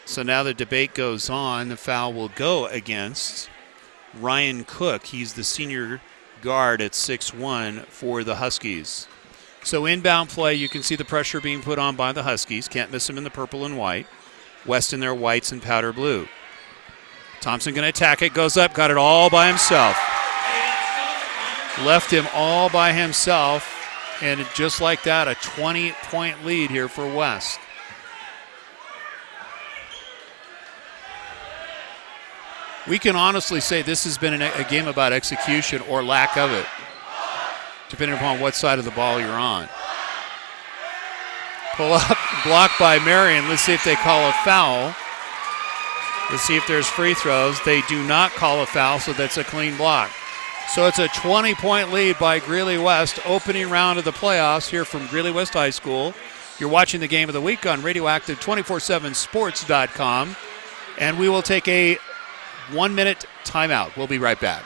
So now the debate goes on. The foul will go against Ryan Cook. He's the senior guard at 6'1" for the Huskies. So inbound play, you can see the pressure being put on by the Huskies. Can't miss them in the purple and white. West in their whites and powder blue. Thompson going to attack it, goes up, got it all by himself. Left him all by himself, and just like that, a 20-point lead here for West. We can honestly say this has been a game about execution or lack of it, depending upon what side of the ball you're on. Pull up, blocked by Marion. Let's see if they call a foul. Let's see if there's free throws. They do not call a foul, so that's a clean block. So it's a 20-point lead by Greeley West, opening round of the playoffs here from Greeley West High School. You're watching the Game of the Week on Radioactive247sports.com, and we will take a 1-minute timeout. We'll be right back.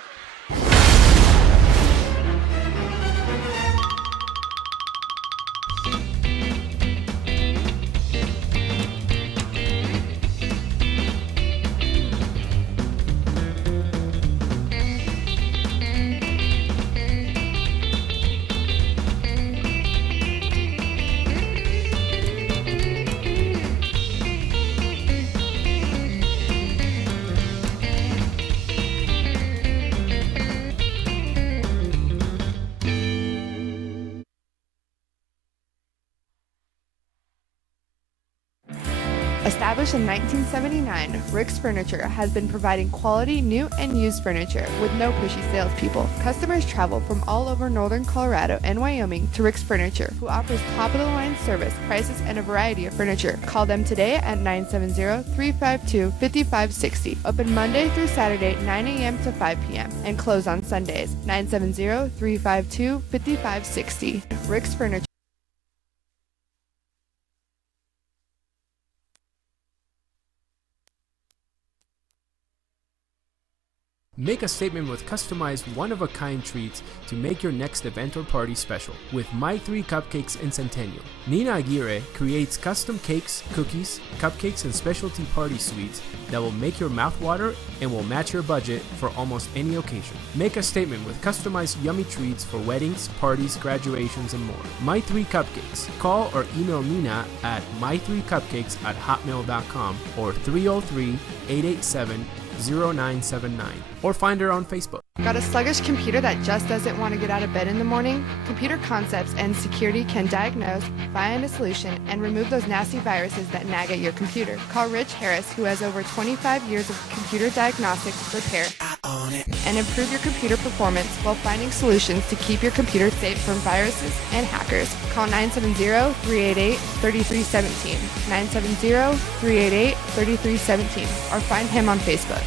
Established in 1979, Rick's Furniture has been providing quality new and used furniture with no pushy salespeople. Customers travel from all over northern Colorado and Wyoming to Rick's Furniture, who offers top-of-the-line service, prices, and a variety of furniture. Call them today at 970-352-5560. Open Monday through Saturday, 9 a.m. to 5 p.m. and close on Sundays. 970-352-5560. Rick's Furniture. Make a statement with customized one-of-a-kind treats to make your next event or party special with My 3 Cupcakes in Centennial. Nina Aguirre creates custom cakes, cookies, cupcakes, and specialty party sweets that will make your mouth water and will match your budget for almost any occasion. Make a statement with customized yummy treats for weddings, parties, graduations, and more. My 3 Cupcakes. Call or email Nina at my3cupcakes@hotmail.com or 303-887-0979 or find her on Facebook. Got a sluggish computer that just doesn't want to get out of bed in the morning? Computer Concepts and Security can diagnose, find a solution, and remove those nasty viruses that nag at your computer. Call Rich Harris, who has over 25 years of computer diagnostic, repair, and improve your computer performance while finding solutions to keep your computer safe from viruses and hackers. Call 970-388-3317, 970-388-3317, or find him on Facebook.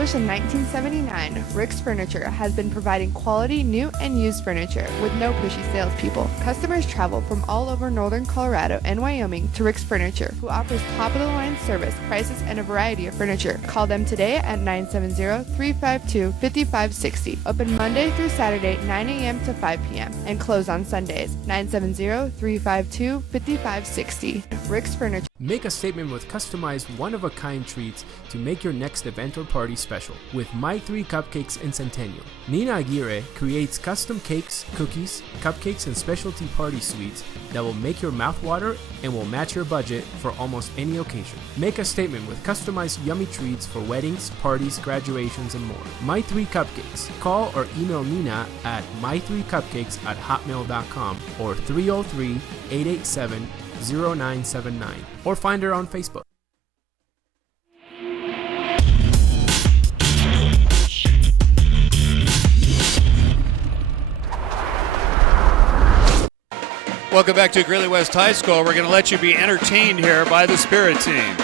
Established in 1979, Rick's Furniture has been providing quality new and used furniture with no pushy salespeople. Customers travel from all over northern Colorado and Wyoming to Rick's Furniture, who offers top-of-the-line service, prices, and a variety of furniture. Call them today at 970-352-5560. Open Monday through Saturday, 9 a.m. to 5 p.m. and close on Sundays. 970-352-5560. Rick's Furniture. Make a statement with customized one-of-a-kind treats to make your next event or party special with My 3 Cupcakes in Centennial. Nina Aguirre creates custom cakes, cookies, cupcakes, and specialty party sweets that will make your mouth water and will match your budget for almost any occasion. Make a statement with customized yummy treats for weddings, parties, graduations, and more. My 3 Cupcakes. Call or email Nina at my3cupcakes@hotmail.com or 303-887-0979 or find her on Facebook. Welcome back to Greeley West High School. We're going to let you be entertained here by the Spirit team.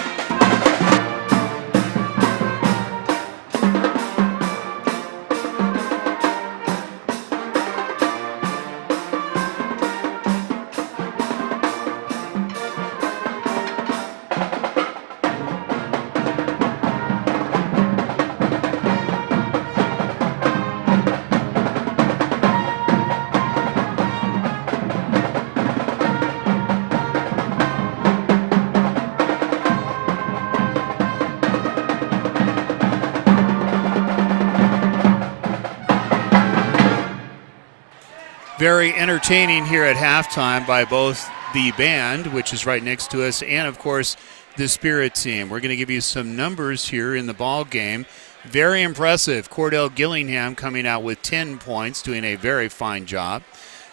Very entertaining here at halftime by both the band, which is right next to us, and of course the Spirit team. We're going to give you some numbers here in the ball game. Very impressive. Cordell Gillingham coming out with 10 points, doing a very fine job.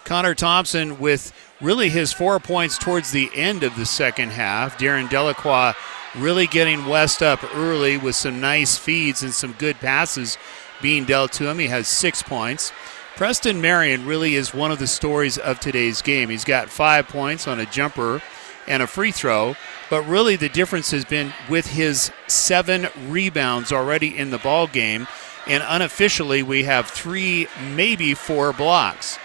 Connor Thompson with really his 4 points towards the end of the second half. Darren Delacroix really getting West up early with some nice feeds and some good passes being dealt to him. He has 6 points. Preston Marion really is one of the stories of today's game. He's got 5 points on a jumper and a free throw, but really the difference has been with his 7 rebounds already in the ball game, and unofficially we have 3, maybe 4 blocks.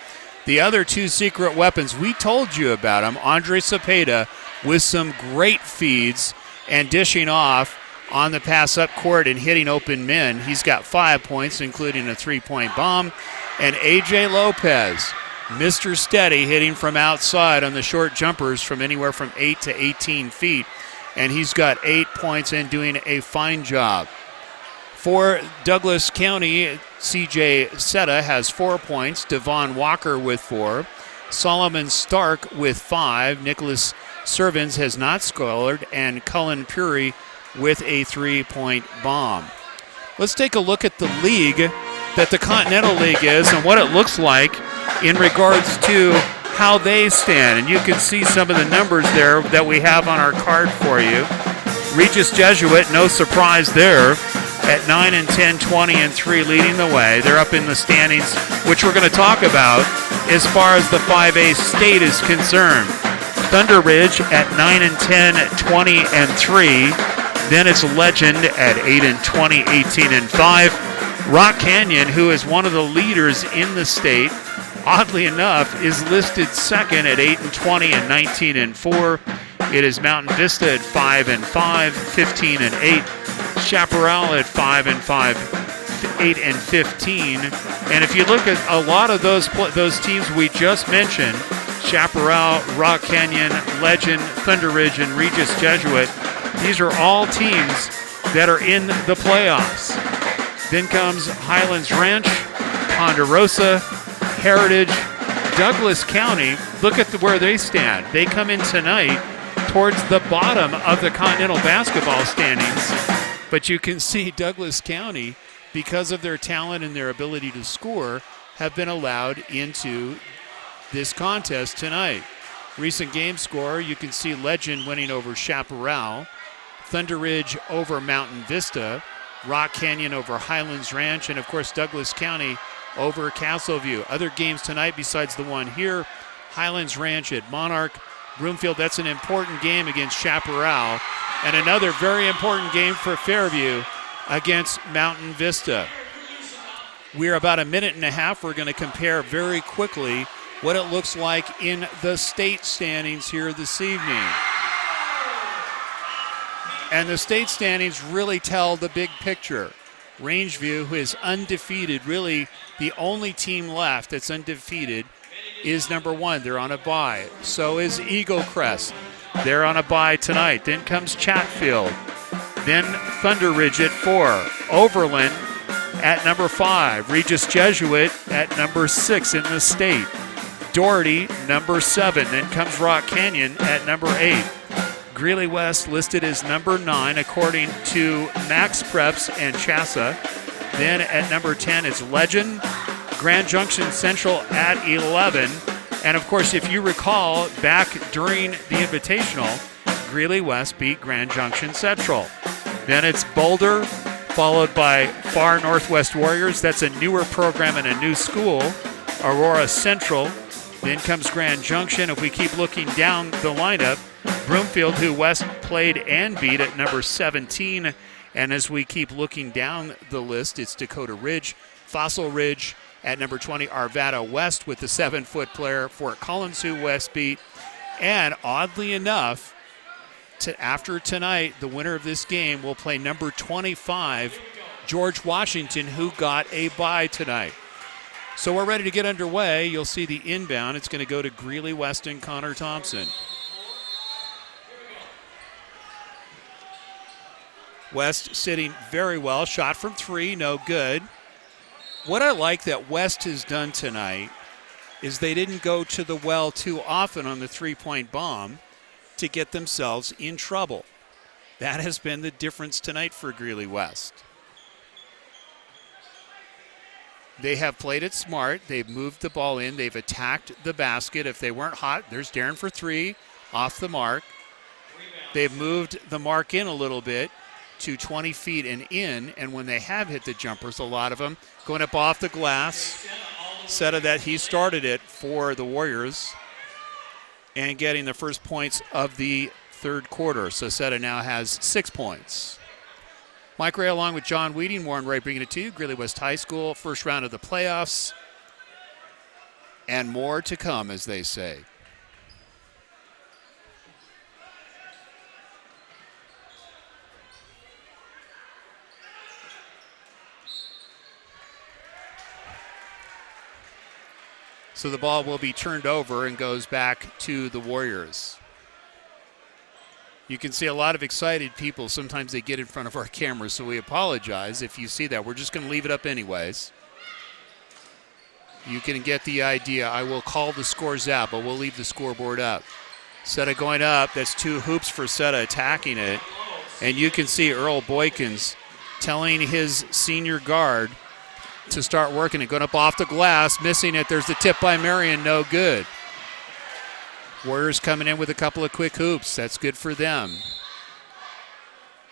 The other 2 secret weapons, we told you about them. Andre Cepeda with some great feeds and dishing off on the pass up court and hitting open men. He's got 5 points, including a 3-point bomb. And A.J. Lopez, Mr. Steady, hitting from outside on the short jumpers from anywhere from 8 to 18 feet. And he's got 8 points and doing a fine job. For Douglas County, C.J. Seta has 4 points. Devon Walker with 4. Solomon Stark with 5. Nicholas Servins has not scored. And Cullen Puri with a 3-point bomb. Let's take a look at the league that the Continental League is and what it looks like in regards to how they stand. And you can see some of the numbers there that we have on our card for you. Regis Jesuit, no surprise there, at 9 and 10, 20 and 3, leading the way. They're up in the standings, which we're going to talk about as far as the 5A state is concerned. Thunder Ridge at 9 and 10, 20 and 3. Then it's Legend at 8 and 20, 18 and 5. Rock Canyon, who is one of the leaders in the state, oddly enough, is listed second at 8 and 20 and 19 and 4. It is Mountain Vista at 5 and 5, 15 and 8. Chaparral at 5 and 5, 8 and 15. And if you look at a lot of those teams we just mentioned, Chaparral, Rock Canyon, Legend, Thunder Ridge, and Regis Jesuit, these are all teams that are in the playoffs. Then comes Highlands Ranch, Ponderosa, Heritage, Douglas County. Look at where they stand. They come in tonight towards the bottom of the Continental basketball standings. But you can see Douglas County, because of their talent and their ability to score, have been allowed into this contest tonight. Recent game score, you can see Legend winning over Chaparral, Thunder Ridge over Mountain Vista, Rock Canyon over Highlands Ranch, and of course Douglas County over Castleview. Other games tonight besides the one here, Highlands Ranch at Monarch, Broomfield. That's an important game against Chaparral, and another very important game for Fairview against Mountain Vista. We're about a minute and a half. We're going to compare very quickly what it looks like in the state standings here this evening. And the state standings really tell the big picture. Rangeview, who is undefeated, really the only team left that's undefeated, is number one. They're on a bye. So is Eagle Crest. They're on a bye tonight. Then comes Chatfield. Then Thunder Ridge at 4. Overland at number 5. Regis Jesuit at number 6 in the state. Doherty, number 7. Then comes Rock Canyon at number 8. Greeley West listed as number 9 according to Max Preps and Chassa. Then at number 10 is Legend. Grand Junction Central at 11. And of course, if you recall, back during the Invitational, Greeley West beat Grand Junction Central. Then it's Boulder, followed by Far Northwest Warriors. That's a newer program and a new school. Aurora Central. Then comes Grand Junction. If we keep looking down the lineup, Broomfield, who West played and beat at number 17. And as we keep looking down the list, it's Dakota Ridge, Fossil Ridge at number 20, Arvada West with the 7-foot player, Fort Collins, who West beat. And oddly enough, after tonight, the winner of this game will play number 25, George Washington, who got a bye tonight. So we're ready to get underway. You'll see the inbound. It's going to go to Greeley West and Connor Thompson. West sitting very well. Shot from 3, no good. What I like that West has done tonight is they didn't go to the well too often on the three-point bomb to get themselves in trouble. That has been the difference tonight for Greeley West. They have played it smart. They've moved the ball in. They've attacked the basket. If they weren't hot, there's Darren for 3, off the mark. They've moved the mark in a little bit to 20 feet and in, and when they have hit the jumpers, a lot of them going up off the glass. Seta, that he started it for the Warriors and getting the first points of the third quarter. So Seta now has 6 points. Mike Ray along with John Weeding, Warren Ray bringing it to you. Greeley West High School, first round of the playoffs, and more to come, as they say. So the ball will be turned over and goes back to the Warriors. You can see a lot of excited people. Sometimes they get in front of our cameras, so we apologize if you see that. We're just going to leave it up anyways. You can get the idea. I will call the scores out, but we'll leave the scoreboard up. Seta going up. That's 2 hoops for Seta attacking it. And you can see Earl Boykins telling his senior guard to start working it. Going up off the glass, missing it. There's the tip by Marion, no good. Warriors coming in with a couple of quick hoops. That's good for them.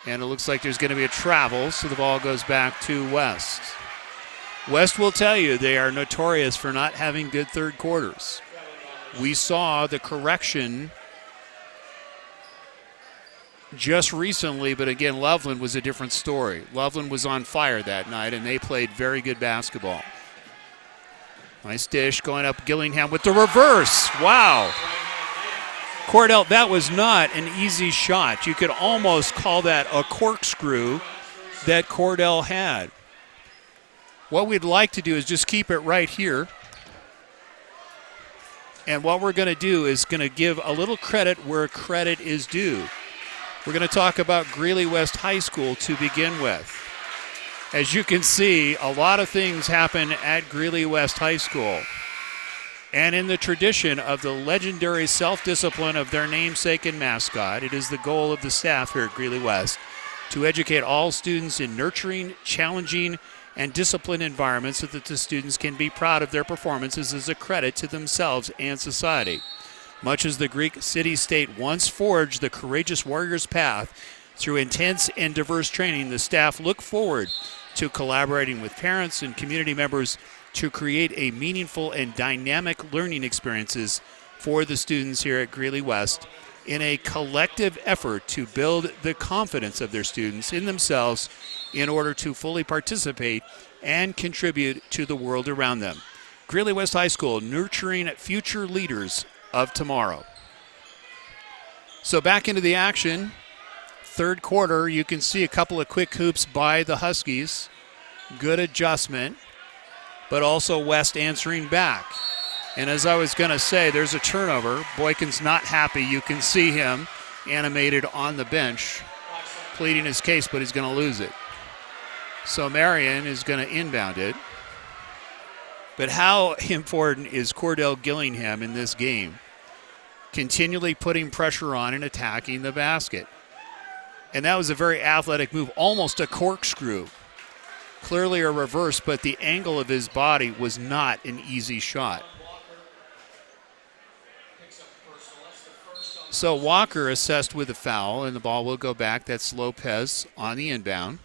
And it looks like there's going to be a travel, so the ball goes back to West. West will tell you they are notorious for not having good third quarters. We saw the correction just recently, but again, Loveland was a different story. Loveland was on fire that night, and they played very good basketball. Nice dish going up Gillingham with the reverse. Wow. Cordell, that was not an easy shot. You could almost call that a corkscrew that Cordell had. What we'd like to do is just keep it right here. And what we're going to do is going to give a little credit where credit is due. We're going to talk about Greeley West High School to begin with. As you can see, a lot of things happen at Greeley West High School. And in the tradition of the legendary self-discipline of their namesake and mascot, it is the goal of the staff here at Greeley West to educate all students in nurturing, challenging, and disciplined environments so that the students can be proud of their performances as a credit to themselves and society. Much as the Greek city-state once forged the courageous warrior's path through intense and diverse training, the staff look forward to collaborating with parents and community members to create a meaningful and dynamic learning experiences for the students here at Greeley West in a collective effort to build the confidence of their students in themselves in order to fully participate and contribute to the world around them. Greeley West High School, nurturing future leaders of tomorrow. So back into the action. Third quarter, you can see a couple of quick hoops by the Huskies. Good adjustment, but also West answering back. And as I was going to say, there's a turnover. Boykin's not happy. You can see him animated on the bench, pleading his case, but he's going to lose it. So Marion is going to inbound it. But how important is Cordell Gillingham in this game? Continually putting pressure on and attacking the basket. And that was a very athletic move, almost a corkscrew. Clearly a reverse, but the angle of his body was not an easy shot. So Walker assessed with a foul, and the ball will go back. That's Lopez on the inbound.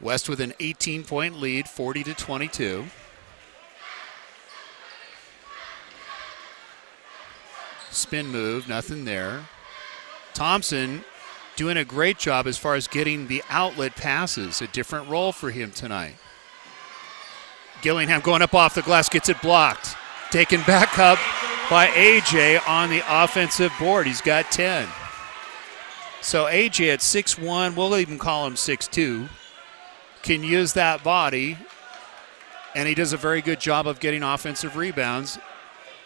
West with an 18-point lead, 40-22. Spin move, nothing there. Thompson doing a great job as far as getting the outlet passes. A different role for him tonight. Gillingham going up off the glass, gets it blocked. Taken back up by AJ on the offensive board. He's got 10. So AJ at 6'1", we'll even call him 6'2", can use that body, and he does a very good job of getting offensive rebounds.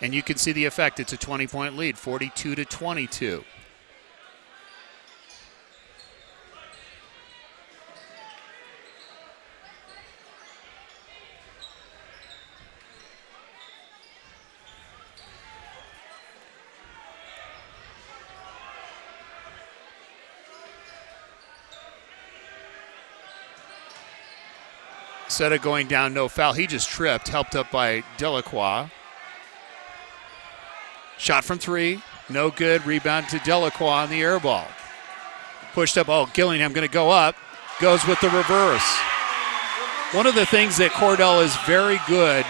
And you can see the effect. It's a 20-point lead, 42-22. Instead of going down, no foul. He just tripped, helped up by Delacroix. Shot from three, no good. Rebound to Delacroix on the air ball. Pushed up, Gillingham going to go up. Goes with the reverse. One of the things that Cordell is very good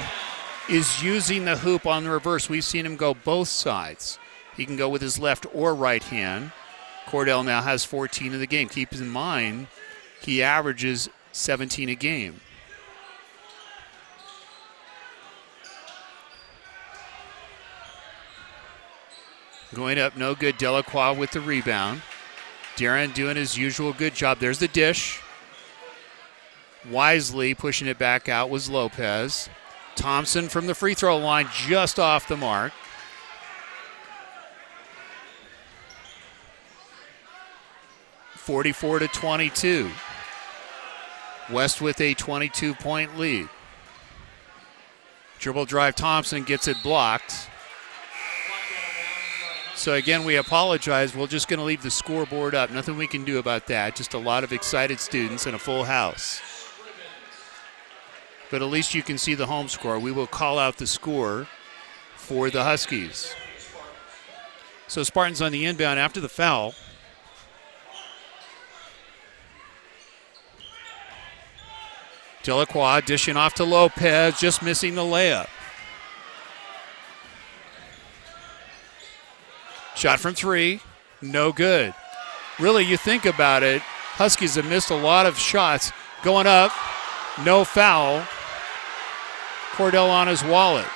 is using the hoop on the reverse. We've seen him go both sides. He can go with his left or right hand. Cordell now has 14 in the game. Keep in mind, he averages 17 a game. Going up, no good. Delacroix with the rebound. Darren doing his usual good job. There's the dish. Wisely pushing it back out was Lopez. Thompson from the free throw line, just off the mark. (44-22). West with a 22-point lead. Dribble drive, Thompson gets it blocked. So again, we apologize. We're just going to leave the scoreboard up. Nothing we can do about that. Just a lot of excited students and a full house. But at least you can see the home score. We will call out the score for the Huskies. So Spartans on the inbound after the foul. Delacroix dishing off to Lopez, just missing the layup. Shot from three, no good. Really, you think about it, Huskies have missed a lot of shots. Going up, no foul. Cordell on his wallet.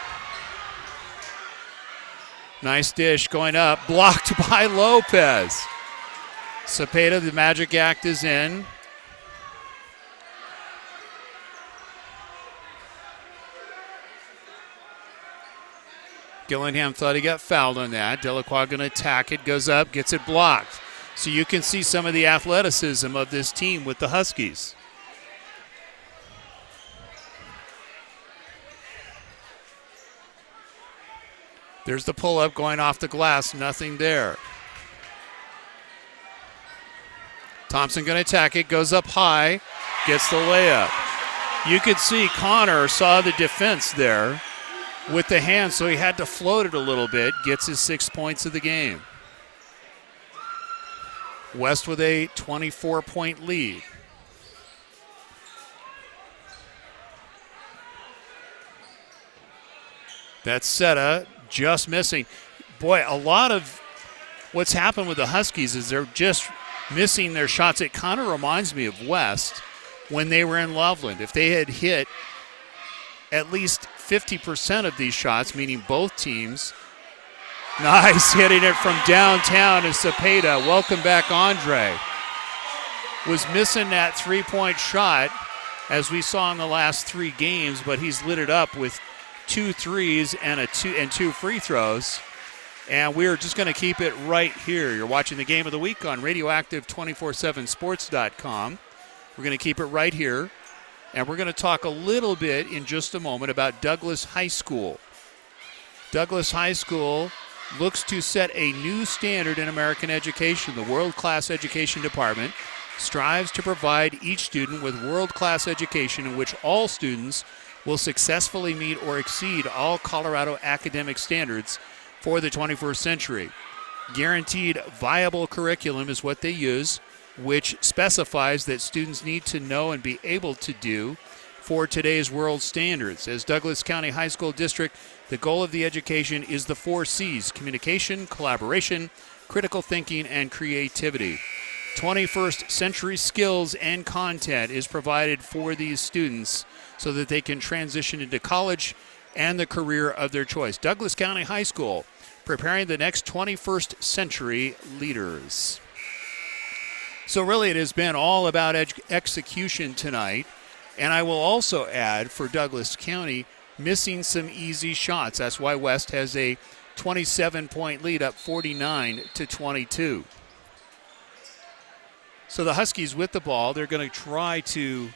Nice dish going up, blocked by Lopez. Cepeda, the magic act is in. Gillingham thought he got fouled on that. Delacroix going to attack it, goes up, gets it blocked. So you can see some of the athleticism of this team with the Huskies. There's the pull-up going off the glass, nothing there. Thompson going to attack it, goes up high, gets the layup. You could see Connor saw the defense there with the hand, so he had to float it a little bit, gets his 6 points of the game. West with a 24-point lead. That's Seta just missing. Boy, a lot of what's happened with the Huskies is they're just missing their shots. It kind of reminds me of West when they were in Loveland. If they had hit at least 50% of these shots, meaning both teams. Nice, hitting it from downtown is Cepeda. Welcome back, Andre. Was missing that three-point shot as we saw in the last 3 games, but he's lit it up with 2 threes and two free throws. And we're just going to keep it right here. You're watching the Game of the Week on radioactive247sports.com. We're going to keep it right here. And we're going to talk a little bit in just a moment about Douglas High School. Douglas High School looks to set a new standard in American education. The world-class education department strives to provide each student with world-class education in which all students will successfully meet or exceed all Colorado academic standards for the 21st century. Guaranteed viable curriculum is what they use, which specifies that students need to know and be able to do for today's world standards. As Douglas County High School District, the goal of the education is the 4 C's: communication, collaboration, critical thinking, and creativity. 21st century skills and content is provided for these students so that they can transition into college and the career of their choice. Douglas County High School, preparing the next 21st century leaders. So really it has been all about execution tonight. And I will also add, for Douglas County, missing some easy shots. That's why West has a 27-point lead, up 49-22. So the Huskies with the ball, they're going to try to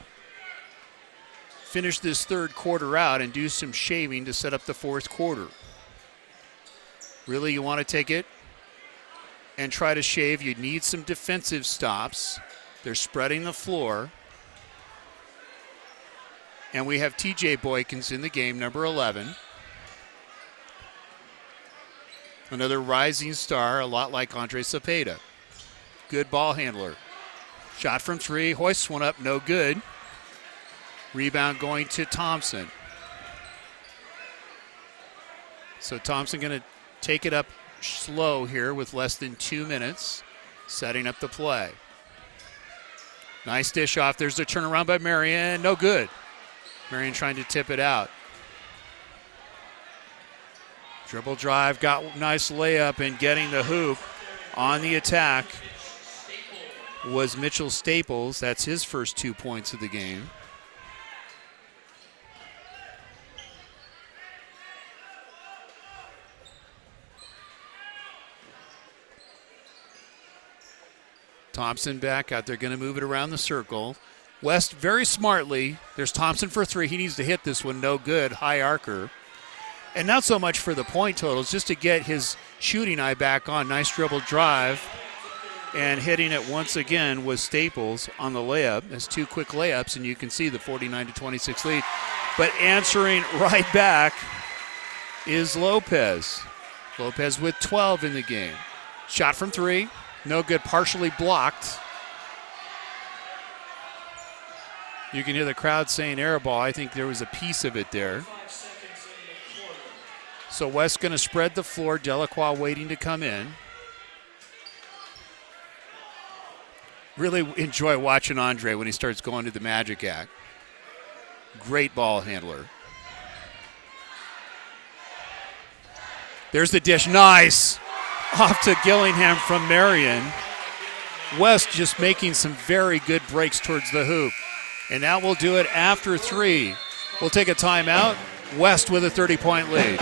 finish this third quarter out and do some shaving to set up the fourth quarter. Really, you want to take it and try to shave. You need some defensive stops. They're spreading the floor. And we have TJ Boykins in the game, number 11. Another rising star, a lot like Andre Cepeda. Good ball handler. Shot from 3, hoists one up, no good. Rebound going to Thompson. So Thompson going to take it up slow here with less than 2 minutes, setting up the play. Nice dish off. There's a turnaround by Marion. No good. Marion trying to tip it out. Dribble drive, got nice layup, and getting the hoop on the attack was Mitchell Staples. That's his first 2 points of the game. Thompson back out there, going to move it around the circle. West very smartly. There's Thompson for 3. He needs to hit this one. No good. High arcer. And not so much for the point totals, just to get his shooting eye back on. Nice dribble drive. And hitting it once again was Staples on the layup. That's 2 quick layups, and you can see the 49-26 lead. But answering right back is Lopez. Lopez with 12 in the game. Shot from 3. No good, partially blocked. You can hear the crowd saying air ball. I think there was a piece of it there. So West going to spread the floor. Delacroix waiting to come in. Really enjoy watching Andre when he starts going to the magic act. Great ball handler. There's the dish. Nice. Off to Gillingham from Marion. West just making some very good breaks towards the hoop. And that will do it after 3. We'll take a timeout. West with a 30-point lead.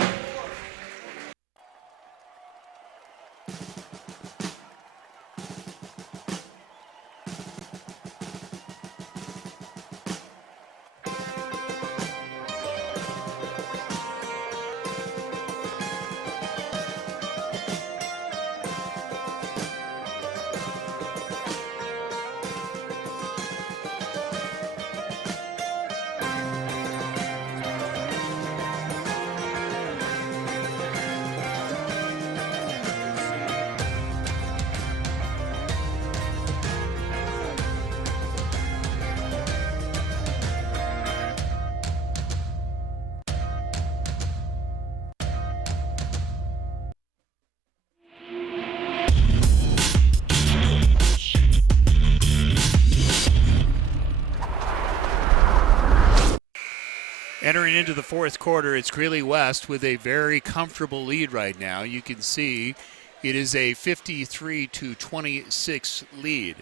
Entering into the fourth quarter, it's Greeley West with a very comfortable lead right now. You can see it is a 53-26 lead.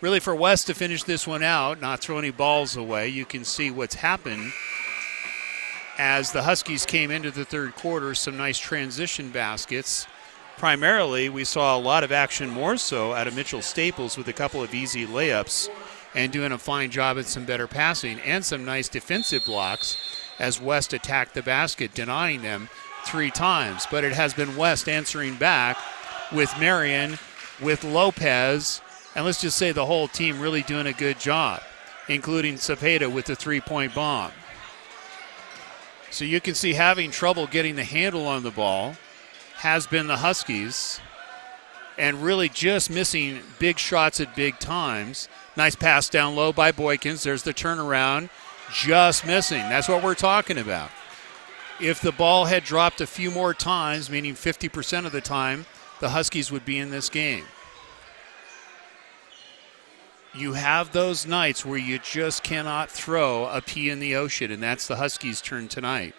Really, for West to finish this one out, not throw any balls away, you can see what's happened as the Huskies came into the third quarter. Some nice transition baskets. Primarily, we saw a lot of action more so out of Mitchell Staples with a couple of easy layups and doing a fine job at some better passing and some nice defensive blocks as West attacked the basket, denying them 3 times. But it has been West answering back with Marion, with Lopez, and let's just say the whole team really doing a good job, including Cepeda with the 3-point bomb. So you can see having trouble getting the handle on the ball has been the Huskies, and really just missing big shots at big times. Nice pass down low by Boykins. There's the turnaround. Just missing. That's what we're talking about. If the ball had dropped a few more times, meaning 50% of the time, the Huskies would be in this game. You have those nights where you just cannot throw a pea in the ocean, and that's the Huskies' turn tonight.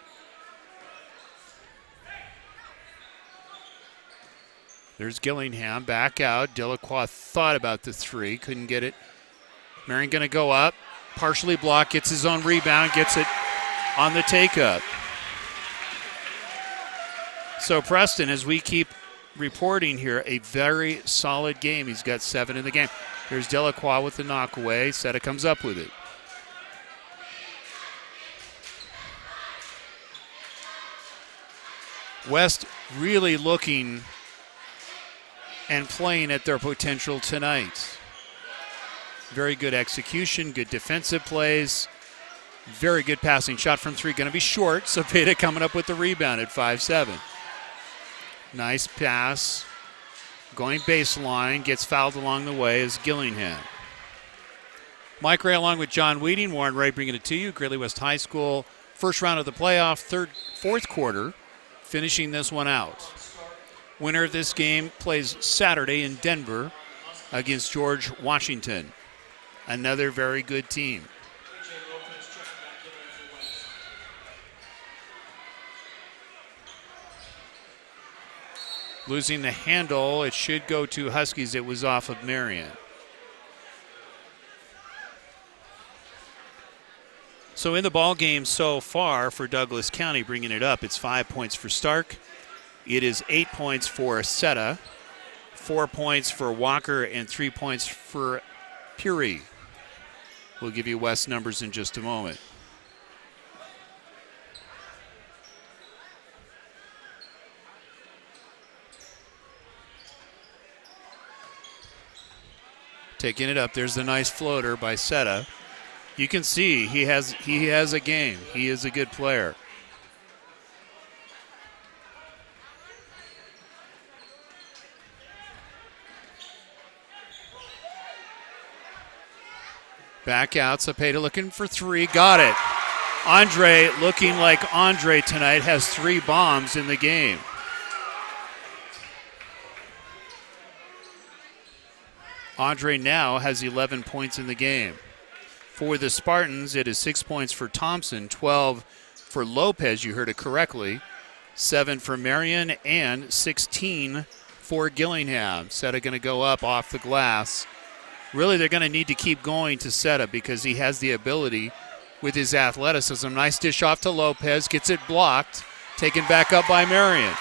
There's Gillingham back out. Delacroix thought about the 3, couldn't get it. Marion going to go up, partially blocked, gets his own rebound, gets it on the take-up. So Preston, as we keep reporting here, a very solid game. He's got 7 in the game. There's Delacroix with the knockaway. Seta comes up with it. West really looking and playing at their potential tonight. Very good execution, good defensive plays, very good passing. Shot from 3 going to be short. Cepeda coming up with the rebound at 5-7. Nice pass. Going baseline, gets fouled along the way is Gillingham. Mike Ray along with John Weeding. Warren Ray bringing it to you. Greeley West High School, first round of the playoff, fourth quarter, finishing this one out. Winner of this game plays Saturday in Denver against George Washington. Another very good team. Losing the handle, it should go to Huskies. It was off of Marion. So in the ball game so far for Douglas County, bringing it up, it's 5 points for Stark. It is 8 points for Seta, 4 points for Walker, and 3 points for Puri. We'll give you West numbers in just a moment. Taking it up, there's the nice floater by Seta. You can see he has a game. He is a good player. Back out, Cepeda looking for 3, got it. Andre looking like Andre tonight, has 3 bombs in the game. Andre now has 11 points in the game. For the Spartans, it is 6 points for Thompson, 12 for Lopez, you heard it correctly, 7 for Marion, and 16 for Gillingham. Seta going to go up off the glass. Really, they're going to need to keep going to Seta because he has the ability with his athleticism. Nice dish off to Lopez, gets it blocked, taken back up by Marion.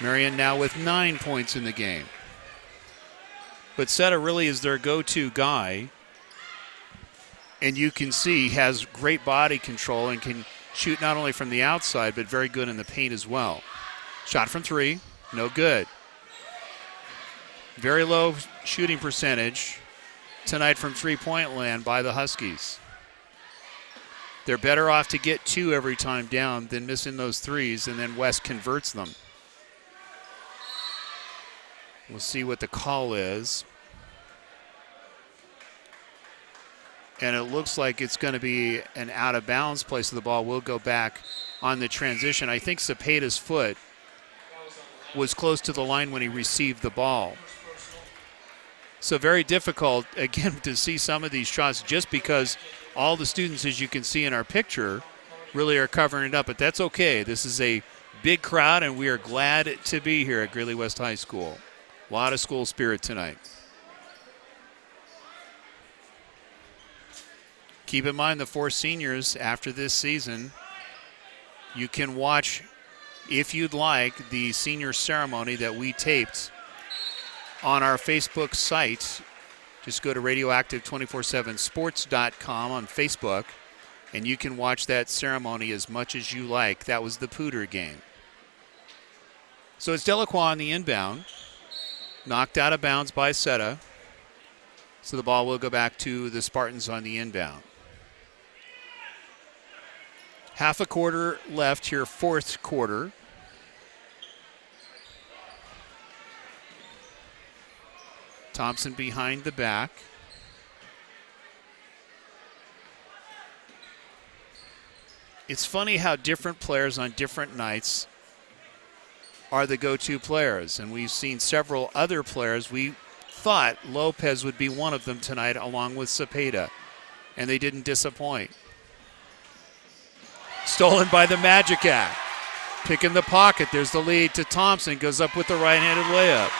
Marion now with 9 points in the game. But Seta really is their go-to guy. And you can see he has great body control and can shoot not only from the outside, but very good in the paint as well. Shot from 3, no good. Very low shooting percentage tonight from three-point land by the Huskies. They're better off to get 2 every time down than missing those 3s, and then West converts them. We'll see what the call is. And it looks like it's going to be an out-of-bounds play, so the ball will go back on the transition. I think Cepeda's foot was close to the line when he received the ball. So very difficult, again, to see some of these shots just because all the students, as you can see in our picture, really are covering it up, but that's okay. This is a big crowd, and we are glad to be here at Greeley West High School. A lot of school spirit tonight. Keep in mind the 4 seniors after this season. You can watch, if you'd like, the senior ceremony that we taped on our Facebook site. Just go to radioactive247sports.com on Facebook, and you can watch that ceremony as much as you like. That was the Pooter game. So it's Delacroix on the inbound. Knocked out of bounds by Seta. So the ball will go back to the Spartans on the inbound. Half a quarter left here, fourth quarter. Thompson behind the back. It's funny how different players on different nights are the go-to players, and we've seen several other players. We thought Lopez would be one of them tonight along with Cepeda, and they didn't disappoint. Stolen by the Magic Act. Pick in the pocket. There's the lead to Thompson. Goes up with the right-handed layup.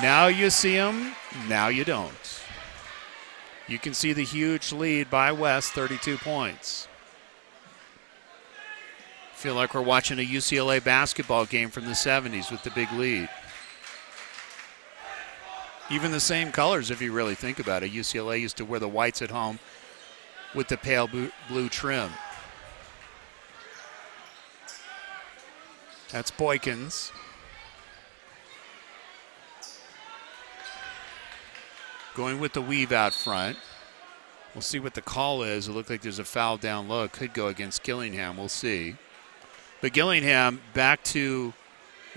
Now you see him. Now you don't. You can see the huge lead by West, 32 points. Feel like we're watching a UCLA basketball game from the 70s with the big lead. Even the same colors, if you really think about it. UCLA used to wear the whites at home with the pale blue trim. That's Boykins. Going with the weave out front. We'll see what the call is. It looked like there's a foul down low. It could go against Gillingham. We'll see. But Gillingham back to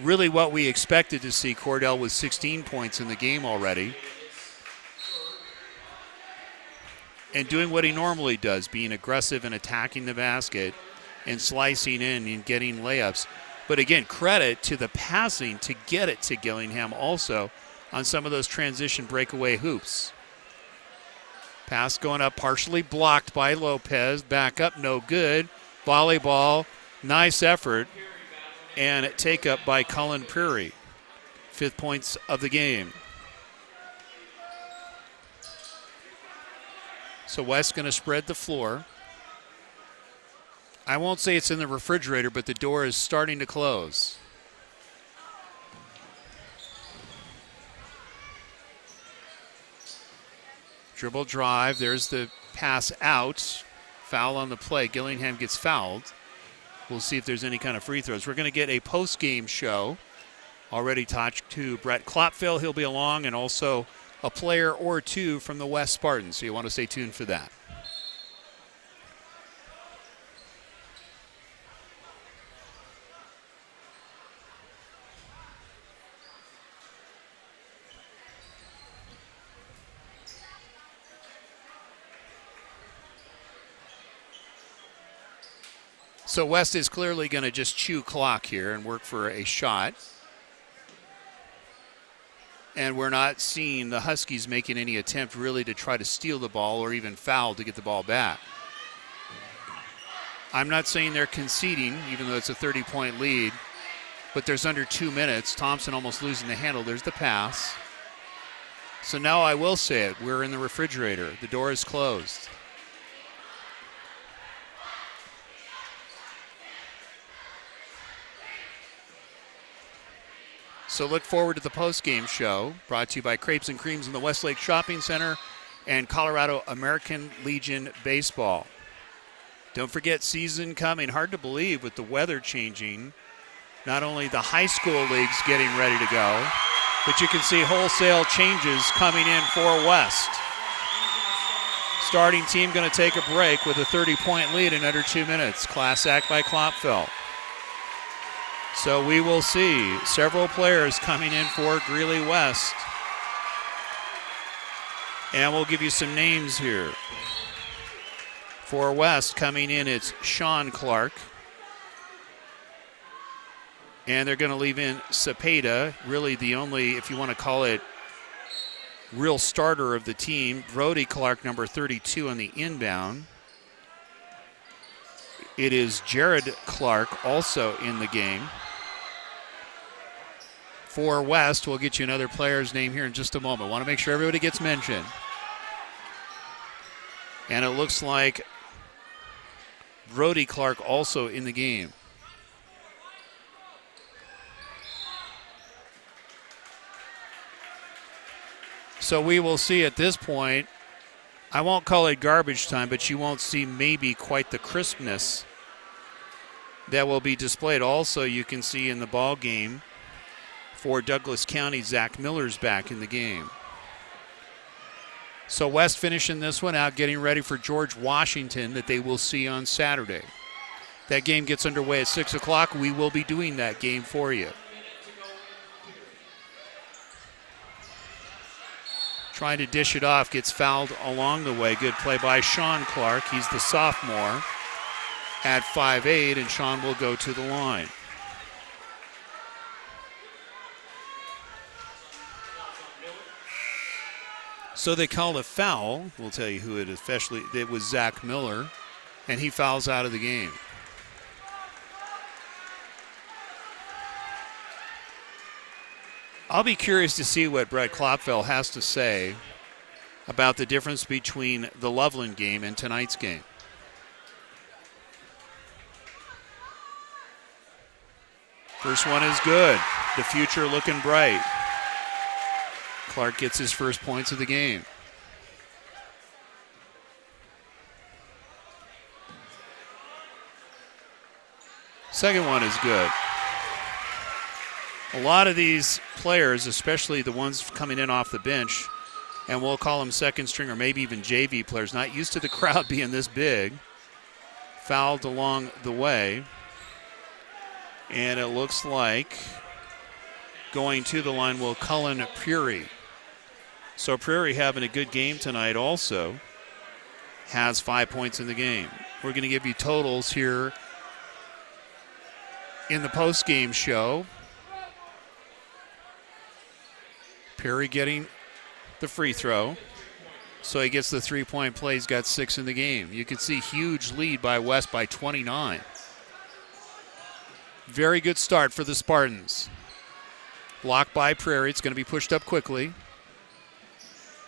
really what we expected to see. Cordell with 16 points in the game already. And doing what he normally does, being aggressive and attacking the basket and slicing in and getting layups. But again, credit to the passing to get it to Gillingham also on some of those transition breakaway hoops. Pass going up, partially blocked by Lopez. Back up, no good. Volleyball, nice effort. And take up by Cullen Prairie. 5th points of the game. So West going to spread the floor. I won't say it's in the refrigerator, but the door is starting to close. Dribble drive. There's the pass out. Foul on the play. Gillingham gets fouled. We'll see if there's any kind of free throws. We're going to get a post-game show. Already talked to Brett Klopfel. He'll be along, and also a player or two from the West Spartans. So you want to stay tuned for that. So West is clearly going to just chew clock here and work for a shot. And we're not seeing the Huskies making any attempt really to try to steal the ball or even foul to get the ball back. I'm not saying they're conceding, even though it's a 30-point lead, but there's under 2 minutes. Thompson almost losing the handle. There's the pass. So now I will say it. We're in the refrigerator. The door is closed. So look forward to the post-game show, brought to you by Crepes and Creams in the Westlake Shopping Center and Colorado American Legion Baseball. Don't forget, season coming. Hard to believe with the weather changing. Not only the high school leagues getting ready to go, but you can see wholesale changes coming in for West. Starting team going to take a break with a 30-point lead in under 2 minutes. Class act by Klopfel. So we will see several players coming in for Greeley West. And we'll give you some names here. For West coming in, it's Sean Clark. And they're going to leave in Cepeda, really the only, if you want to call it, real starter of the team. Brody Clark, number 32 on the inbound. It is Jared Clark also in the game. For West, we'll get you another player's name here in just a moment. Want to make sure everybody gets mentioned. And it looks like Brody Clark also in the game. So we will see at this point, I won't call it garbage time, but you won't see maybe quite the crispness that will be displayed. Also, you can see in the ball game for Douglas County, Zach Miller's back in the game. So West finishing this one out, getting ready for George Washington that they will see on Saturday. That game gets underway at 6 o'clock. We will be doing that game for you. Trying to dish it off, gets fouled along the way. Good play by Sean Clark. He's the sophomore at 5'8", and Sean will go to the line. So they called a foul. We'll tell you who it is. Especially, it was Zach Miller, and he fouls out of the game. I'll be curious to see what Brett Klopfel has to say about the difference between the Loveland game and tonight's game. First one is good. The future looking bright. Clark gets his first points of the game. Second one is good. A lot of these players, especially the ones coming in off the bench, and we'll call them second string or maybe even JV players, not used to the crowd being this big, fouled along the way. And it looks like going to the line will Cullen Prairie. So Prairie having a good game tonight also has 5 points in the game. We're going to give you totals here in the post-game show. Perry getting the free throw. So he gets the three-point play. He's got 6 in the game. You can see huge lead by West by 29. Very good start for the Spartans. Blocked by Prairie. It's going to be pushed up quickly.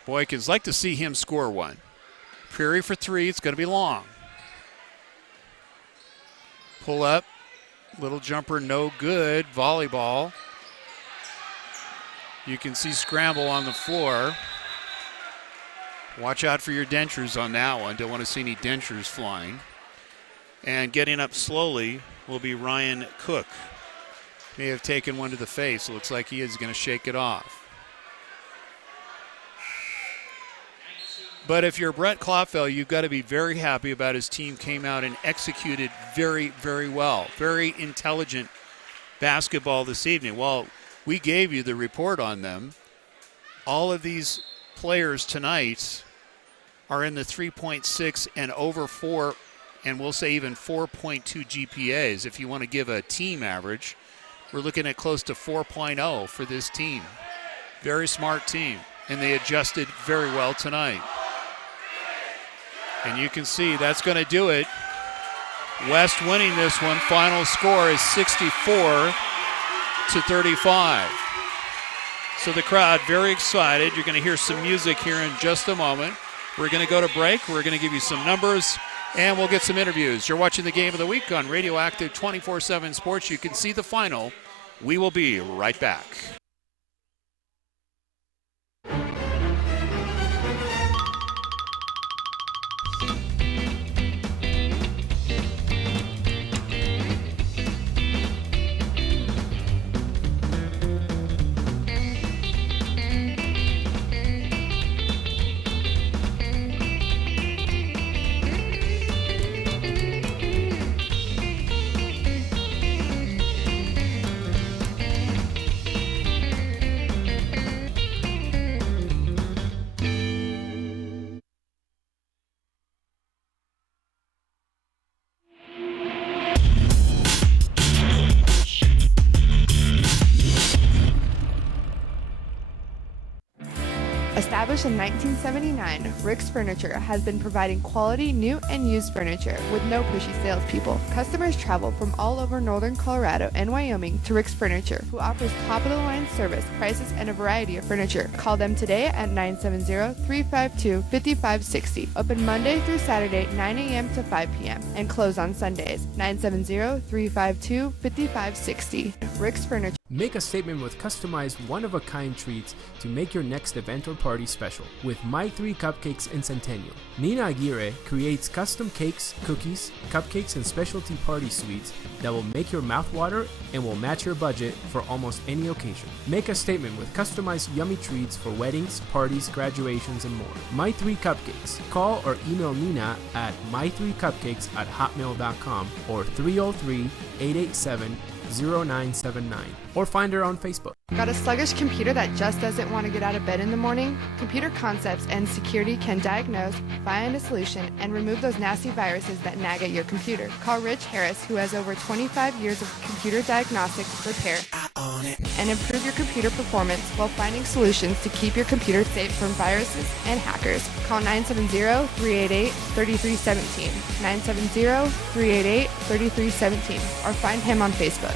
Boykins like to see him score one. Prairie for 3. It's going to be long. Pull up. Little jumper, no good. Volleyball. You can see scramble on the floor. Watch out for your dentures on that one. Don't want to see any dentures flying. And getting up slowly will be Ryan Cook. May have taken one to the face. It looks like he is going to shake it off. But if you're Brett Klopfel, you've got to be very happy about his team came out and executed very, very well. Very intelligent basketball this evening. Well, we gave you the report on them. All of these players tonight are in the 3.6 and over 4, and we'll say even 4.2 GPAs. If you want to give a team average, we're looking at close to 4.0 for this team. Very smart team, and they adjusted very well tonight. And you can see that's going to do it. West winning this one. Final score is 64-35. So the crowd very excited. You're going to hear some music here in just a moment. We're going to go to break. We're going to give you some numbers, and we'll get some interviews. You're watching the Game of the Week on Radioactive 24/7 Sports. You can see the final. We will be right back. Established in 1979, Rick's Furniture has been providing quality new and used furniture with no pushy salespeople. Customers travel from all over northern Colorado and Wyoming to Rick's Furniture, who offers top-of-the-line service, prices, and a variety of furniture. Call them today at 970-352-5560. Open Monday through Saturday, 9 a.m. to 5 p.m. and close on Sundays. 970-352-5560. Rick's Furniture. Make a statement with customized one-of-a-kind treats to make your next event or party special with My Three Cupcakes in Centennial. Nina Aguirre creates custom cakes, cookies, cupcakes, and specialty party sweets that will make your mouth water and will match your budget for almost any occasion. Make a statement with customized yummy treats for weddings, parties, graduations, and more. My Three Cupcakes. Call or email Nina at my3cupcakes@hotmail.com or 303-887-0979 or find her on Facebook. Got a sluggish computer that just doesn't want to get out of bed in the morning? Computer Concepts and Security can diagnose, find a solution, and remove those nasty viruses that nag at your computer. Call Rich Harris, who has over 25 years of computer diagnostics, repair, and improve your computer performance while finding solutions to keep your computer safe from viruses and hackers. Call 970-388-3317, 970-388-3317, or find him on Facebook.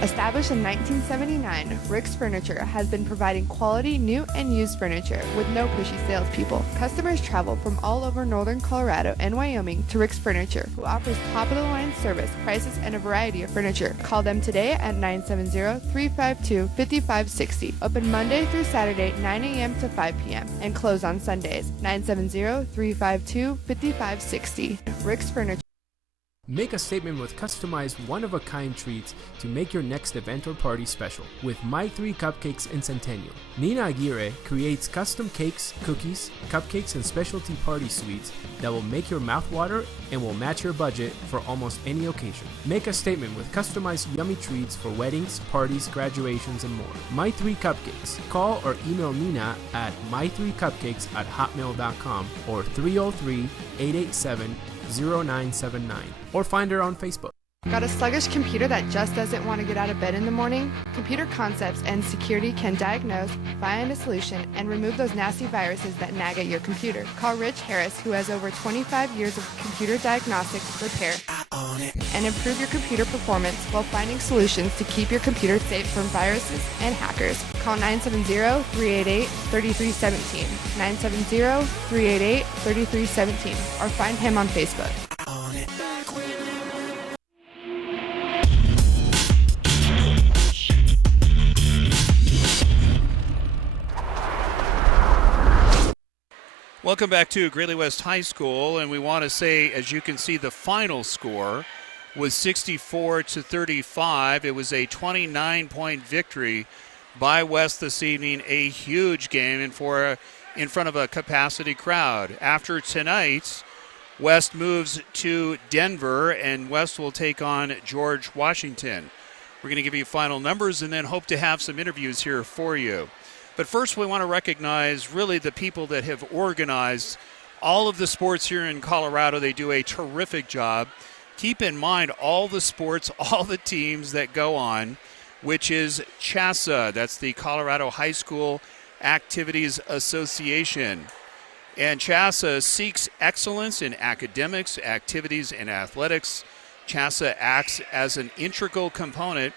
Established in 1979, Rick's Furniture has been providing quality new and used furniture with no pushy salespeople. Customers travel from all over northern Colorado and Wyoming to Rick's Furniture, who offers top-of-the-line service, prices, and a variety of furniture. Call them today at 970-352-5560. Open Monday through Saturday, 9 a.m. to 5 p.m. and close on Sundays. 970-352-5560. Rick's Furniture. Make a statement with customized one-of-a-kind treats to make your next event or party special with My Three Cupcakes in Centennial. Nina Aguirre creates custom cakes, cookies, cupcakes, and specialty party sweets that will make your mouth water and will match your budget for almost any occasion. Make a statement with customized yummy treats for weddings, parties, graduations, and more. My Three Cupcakes. Call or email Nina at my3cupcakes@hotmail.com or 303-887-0979 or find her on Facebook. Got a sluggish computer that just doesn't want to get out of bed in the morning? Computer Concepts and Security can diagnose, find a solution, and remove those nasty viruses that nag at your computer. Call Rich Harris, who has over 25 years of computer diagnostics, repair, and improve your computer performance while finding solutions to keep your computer safe from viruses and hackers. Call 970-388-3317, 970-388-3317, or find him on Facebook. Welcome back to Greeley West High School, and we want to say, as you can see, the final score was 64-35. It was a 29-point victory by West this evening, a huge game and in front of a capacity crowd. After tonight, West moves to Denver, and West will take on George Washington. We're going to give you final numbers and then hope to have some interviews here for you. But first, we want to recognize really the people that have organized all of the sports here in Colorado. They do a terrific job. Keep in mind all the sports, all the teams that go on, which is CHASA. That's the Colorado High School Activities Association. And CHASA seeks excellence in academics, activities, and athletics. CHASA acts as an integral component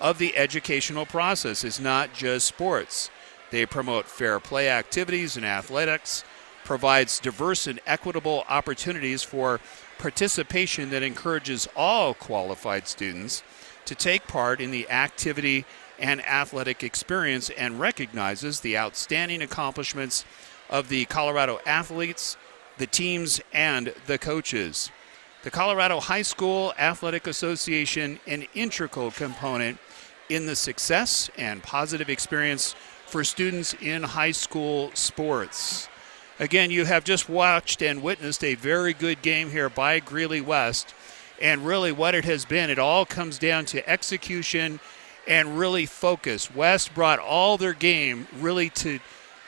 of the educational process. It's not just sports. They promote fair play activities in athletics, provides diverse and equitable opportunities for participation that encourages all qualified students to take part in the activity and athletic experience, and recognizes the outstanding accomplishments of the Colorado athletes, the teams, and the coaches. The Colorado High School Athletic Association, an integral component in the success and positive experience for students in high school sports. Again, you have just watched and witnessed a very good game here by Greeley West, and really what it has been, it all comes down to execution and really focus. West brought all their game really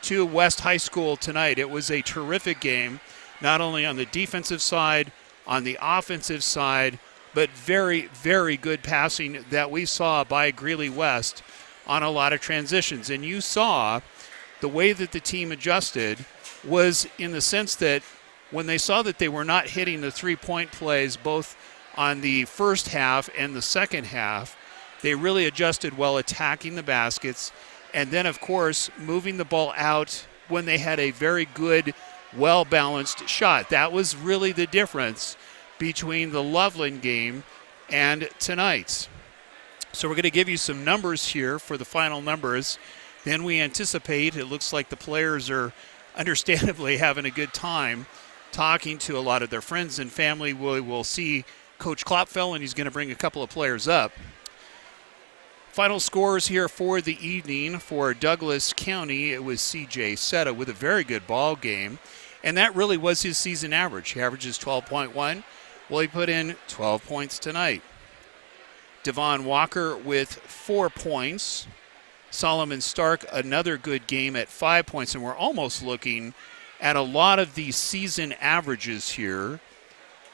to West High School tonight. It was a terrific game, not only on the defensive side, on the offensive side, but very, very good passing that we saw by Greeley West on a lot of transitions. And you saw the way that the team adjusted was in the sense that when they saw that they were not hitting the three-point plays both on the first half and the second half, they really adjusted while attacking the baskets, and then, of course, moving the ball out when they had a very good, well-balanced shot. That was really the difference between the Loveland game and tonight's. So we're going to give you some numbers here for the final numbers. Then we anticipate, it looks like the players are understandably having a good time talking to a lot of their friends and family. We will see Coach Klopfel, and he's going to bring a couple of players up. Final scores here for the evening for Douglas County. It was C.J. Setta with a very good ball game, and that really was his season average. He averages 12.1. Well, he put in 12 points tonight. Devon Walker with 4 points. Solomon Stark, another good game at 5 points, and we're almost looking at a lot of the season averages here.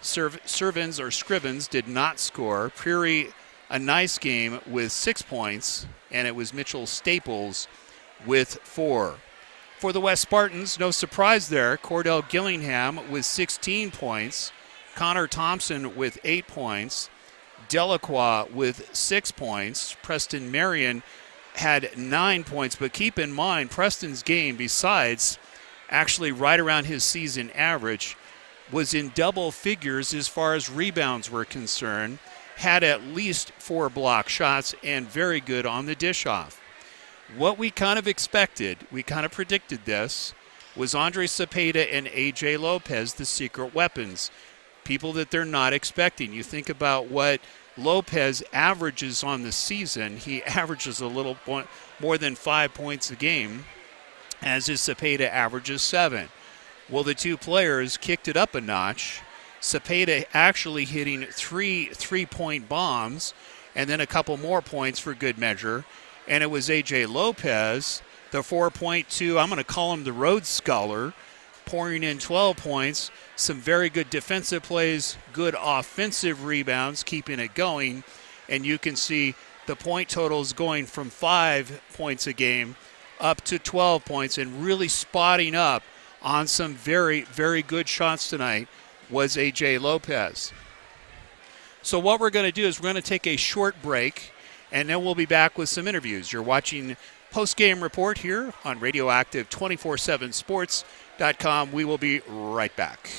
Scrivens did not score. Prairie, a nice game with 6 points, and it was Mitchell Staples with 4. For the West Spartans, no surprise there. Cordell Gillingham with 16 points. Connor Thompson with 8 points. Delacroix with 6 points. Preston Marion had 9 points, but keep in mind, Preston's game, besides actually right around his season average, was in double figures as far as rebounds were concerned, had at least 4 block shots, and very good on the dish-off. What we kind of expected, we kind of predicted this, was Andre Cepeda and A.J. Lopez, the secret weapons, people that they're not expecting. You think about what Lopez averages on the season. He averages a little more than 5 points a game, as his Cepeda averages 7. Well, the two players kicked it up a notch. Cepeda actually hitting 3 3-point bombs and then a couple more points for good measure. And it was A.J. Lopez, the 4.2, I'm going to call him the Rhodes Scholar, pouring in 12 points, some very good defensive plays, good offensive rebounds, keeping it going. And you can see the point totals going from 5 points a game up to 12 points, and really spotting up on some very, very good shots tonight was A.J. Lopez. So what we're going to do is we're going to take a short break, and then we'll be back with some interviews. You're watching Post-Game Report here on Radioactive 247sports.com. We will be right back.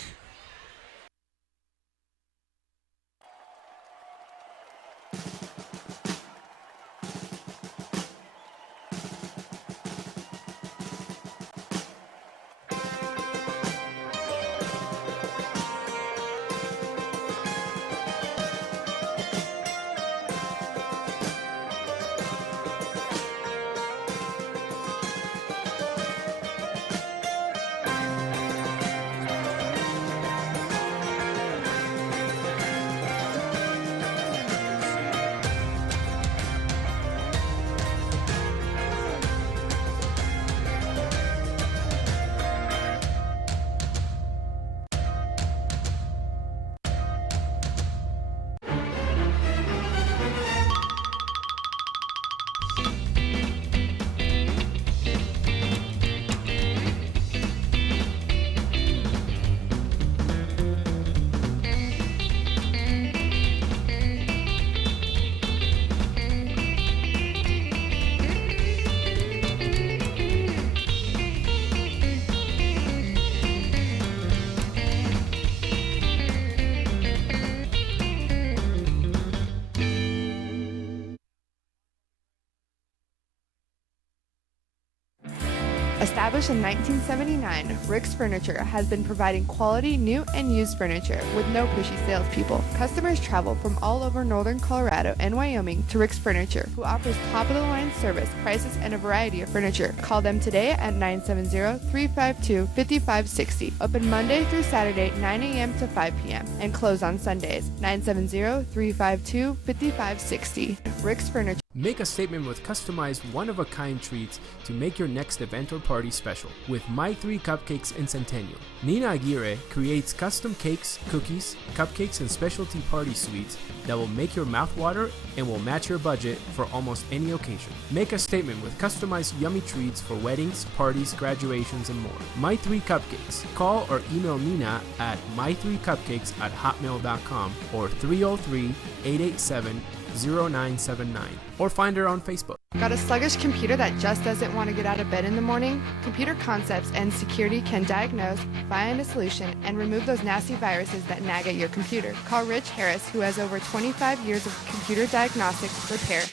Established in 1979, Rick's Furniture has been providing quality new and used furniture with no pushy salespeople. Customers travel from all over northern Colorado and Wyoming to Rick's Furniture, who offers top-of-the-line service, prices, and a variety of furniture. Call them today at 970-352-5560. Open Monday through Saturday, 9 a.m. to 5 p.m. and close on Sundays. 970-352-5560. Rick's Furniture. Make a statement with customized one-of-a-kind treats to make your next event or party special with My 3 Cupcakes in Centennial. Nina Aguirre creates custom cakes, cookies, cupcakes, and specialty party sweets that will make your mouth water and will match your budget for almost any occasion. Make a statement with customized yummy treats for weddings, parties, graduations, and more. My 3 Cupcakes. Call or email Nina at my3cupcakes@hotmail.com or 303-887-0979 or find her on Facebook. Got a sluggish computer that just doesn't want to get out of bed in the morning? Computer Concepts and Security can diagnose, find a solution, and remove those nasty viruses that nag at your computer. Call Rich Harris, who has over 25 years of computer diagnostic, repair,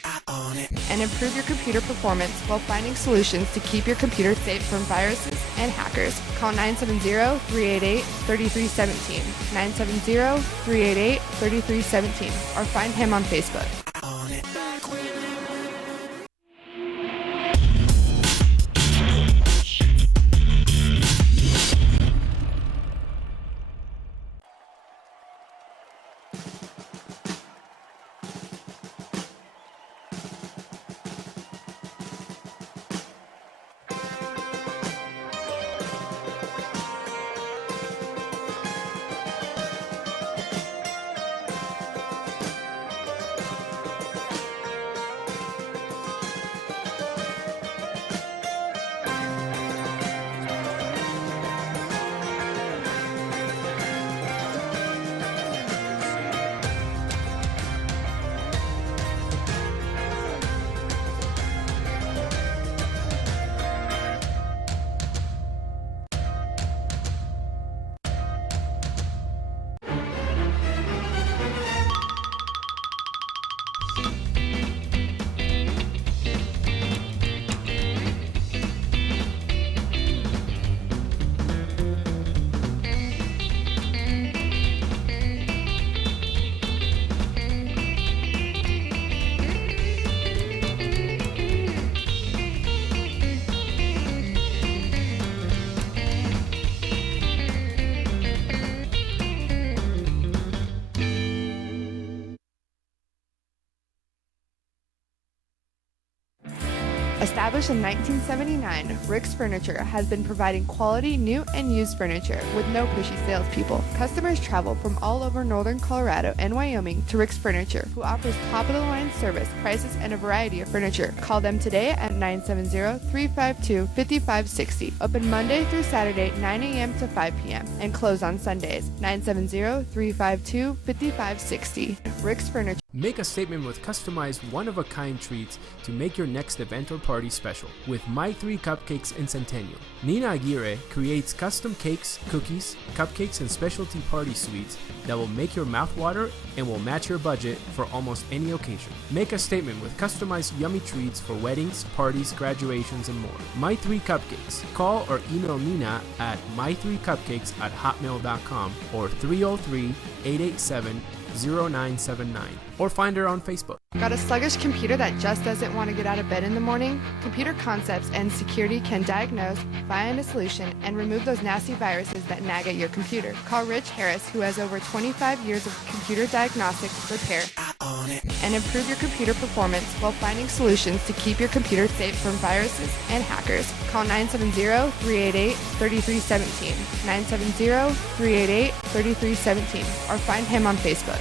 and improve your computer performance while finding solutions to keep your computer safe from viruses and hackers. Call 970-388-3317, 970-388-3317, or find him on Facebook. Established in 1979, Rick's Furniture has been providing quality new and used furniture with no pushy salespeople. Customers travel from all over northern Colorado and Wyoming to Rick's Furniture, who offers top-of-the-line service, prices, and a variety of furniture. Call them today at 970-352-5560. Open Monday through Saturday, 9 a.m. to 5 p.m. and close on Sundays. 970-352-5560. Rick's Furniture. Make a statement with customized one-of-a-kind treats to make your next event or party special with My 3 Cupcakes in Centennial. Nina Aguirre creates custom cakes, cookies, cupcakes, and specialty party sweets that will make your mouth water and will match your budget for almost any occasion. Make a statement with customized yummy treats for weddings, parties, graduations, and more. My 3 Cupcakes. Call or email Nina at my3cupcakes@hotmail.com or 303-887-0979 or find her on Facebook. Got a sluggish computer that just doesn't want to get out of bed in the morning? Computer Concepts and Security can diagnose, find a solution, and remove those nasty viruses that nag at your computer. Call Rich Harris, who has over 25 years of computer diagnostic, repair, and improve your computer performance while finding solutions to keep your computer safe from viruses and hackers. Call 970-388-3317, 970-388-3317, or find him on Facebook.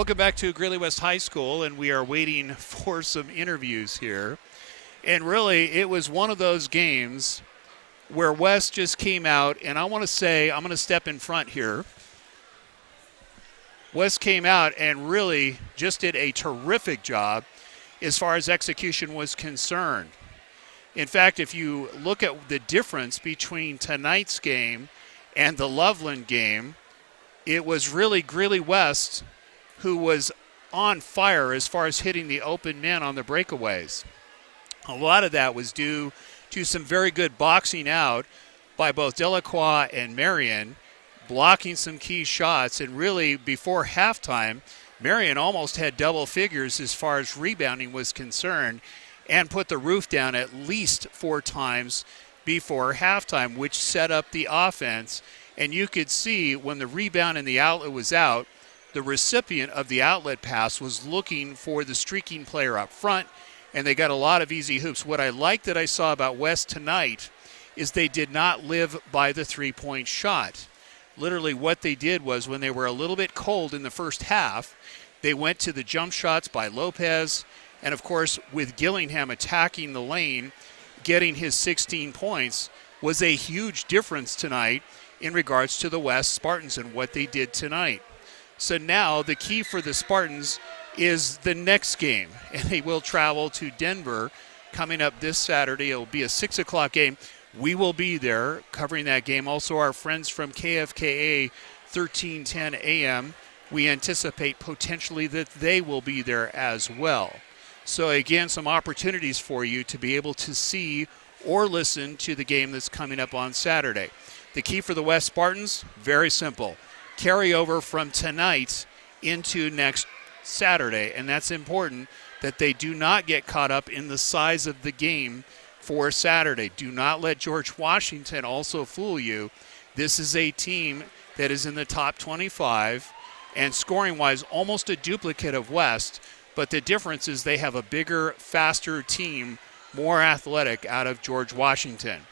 Welcome back to Greeley West High School, and we are waiting for some interviews here. And really, it was one of those games where West just came out, and I want to say, I'm going to step in front here. West came out and really just did a terrific job as far as execution was concerned. In fact, if you look at the difference between tonight's game and the Loveland game, it was really Greeley West who was on fire as far as hitting the open men on the breakaways. A lot of that was due to some very good boxing out by both Delacroix and Marion, blocking some key shots. And really, before halftime, Marion almost had double figures as far as rebounding was concerned and put the roof down at least 4 times before halftime, which set up the offense. And you could see when the rebound and the outlet was out, the recipient of the outlet pass was looking for the streaking player up front, and they got a lot of easy hoops. What I like that I saw about West tonight is they did not live by the three-point shot. Literally what they did was when they were a little bit cold in the first half, they went to the jump shots by Lopez, and of course with Gillingham attacking the lane, getting his 16 points was a huge difference tonight in regards to the West Spartans and what they did tonight. So now the key for the Spartans is the next game, and they will travel to Denver coming up this Saturday. It will be a 6 o'clock game. We will be there covering that game. Also, our friends from KFKA 1310 AM, we anticipate potentially that they will be there as well. So again, some opportunities for you to be able to see or listen to the game that's coming up on Saturday. The key for the West Spartans, very simple. Carry over from tonight into next Saturday, and that's important that they do not get caught up in the size of the game for Saturday. Do not let George Washington also fool you. This is a team that is in the top 25 and scoring-wise almost a duplicate of West, but the difference is they have a bigger, faster team, more athletic out of George Washington.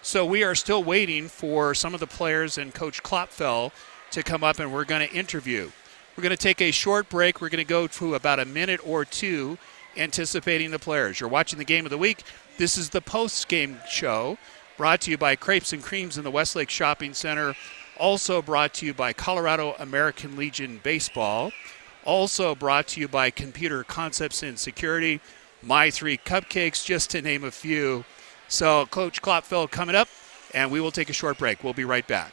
So we are still waiting for some of the players and Coach Klopfel to come up, and we're going to interview. We're going to take a short break. We're going to go to about a minute or two anticipating the players. You're watching the Game of the Week. This is the post-game show brought to you by Crepes and Creams in the Westlake Shopping Center. Also brought to you by Colorado American Legion Baseball. Also brought to you by Computer Concepts and Security, My 3 Cupcakes, just to name a few. So Coach Klopfel coming up, and we will take a short break. We'll be right back.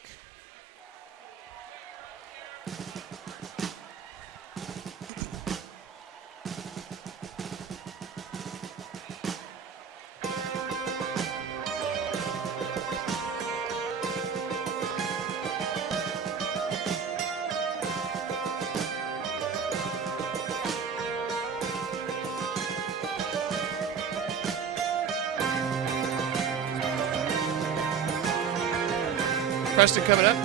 Preston coming up.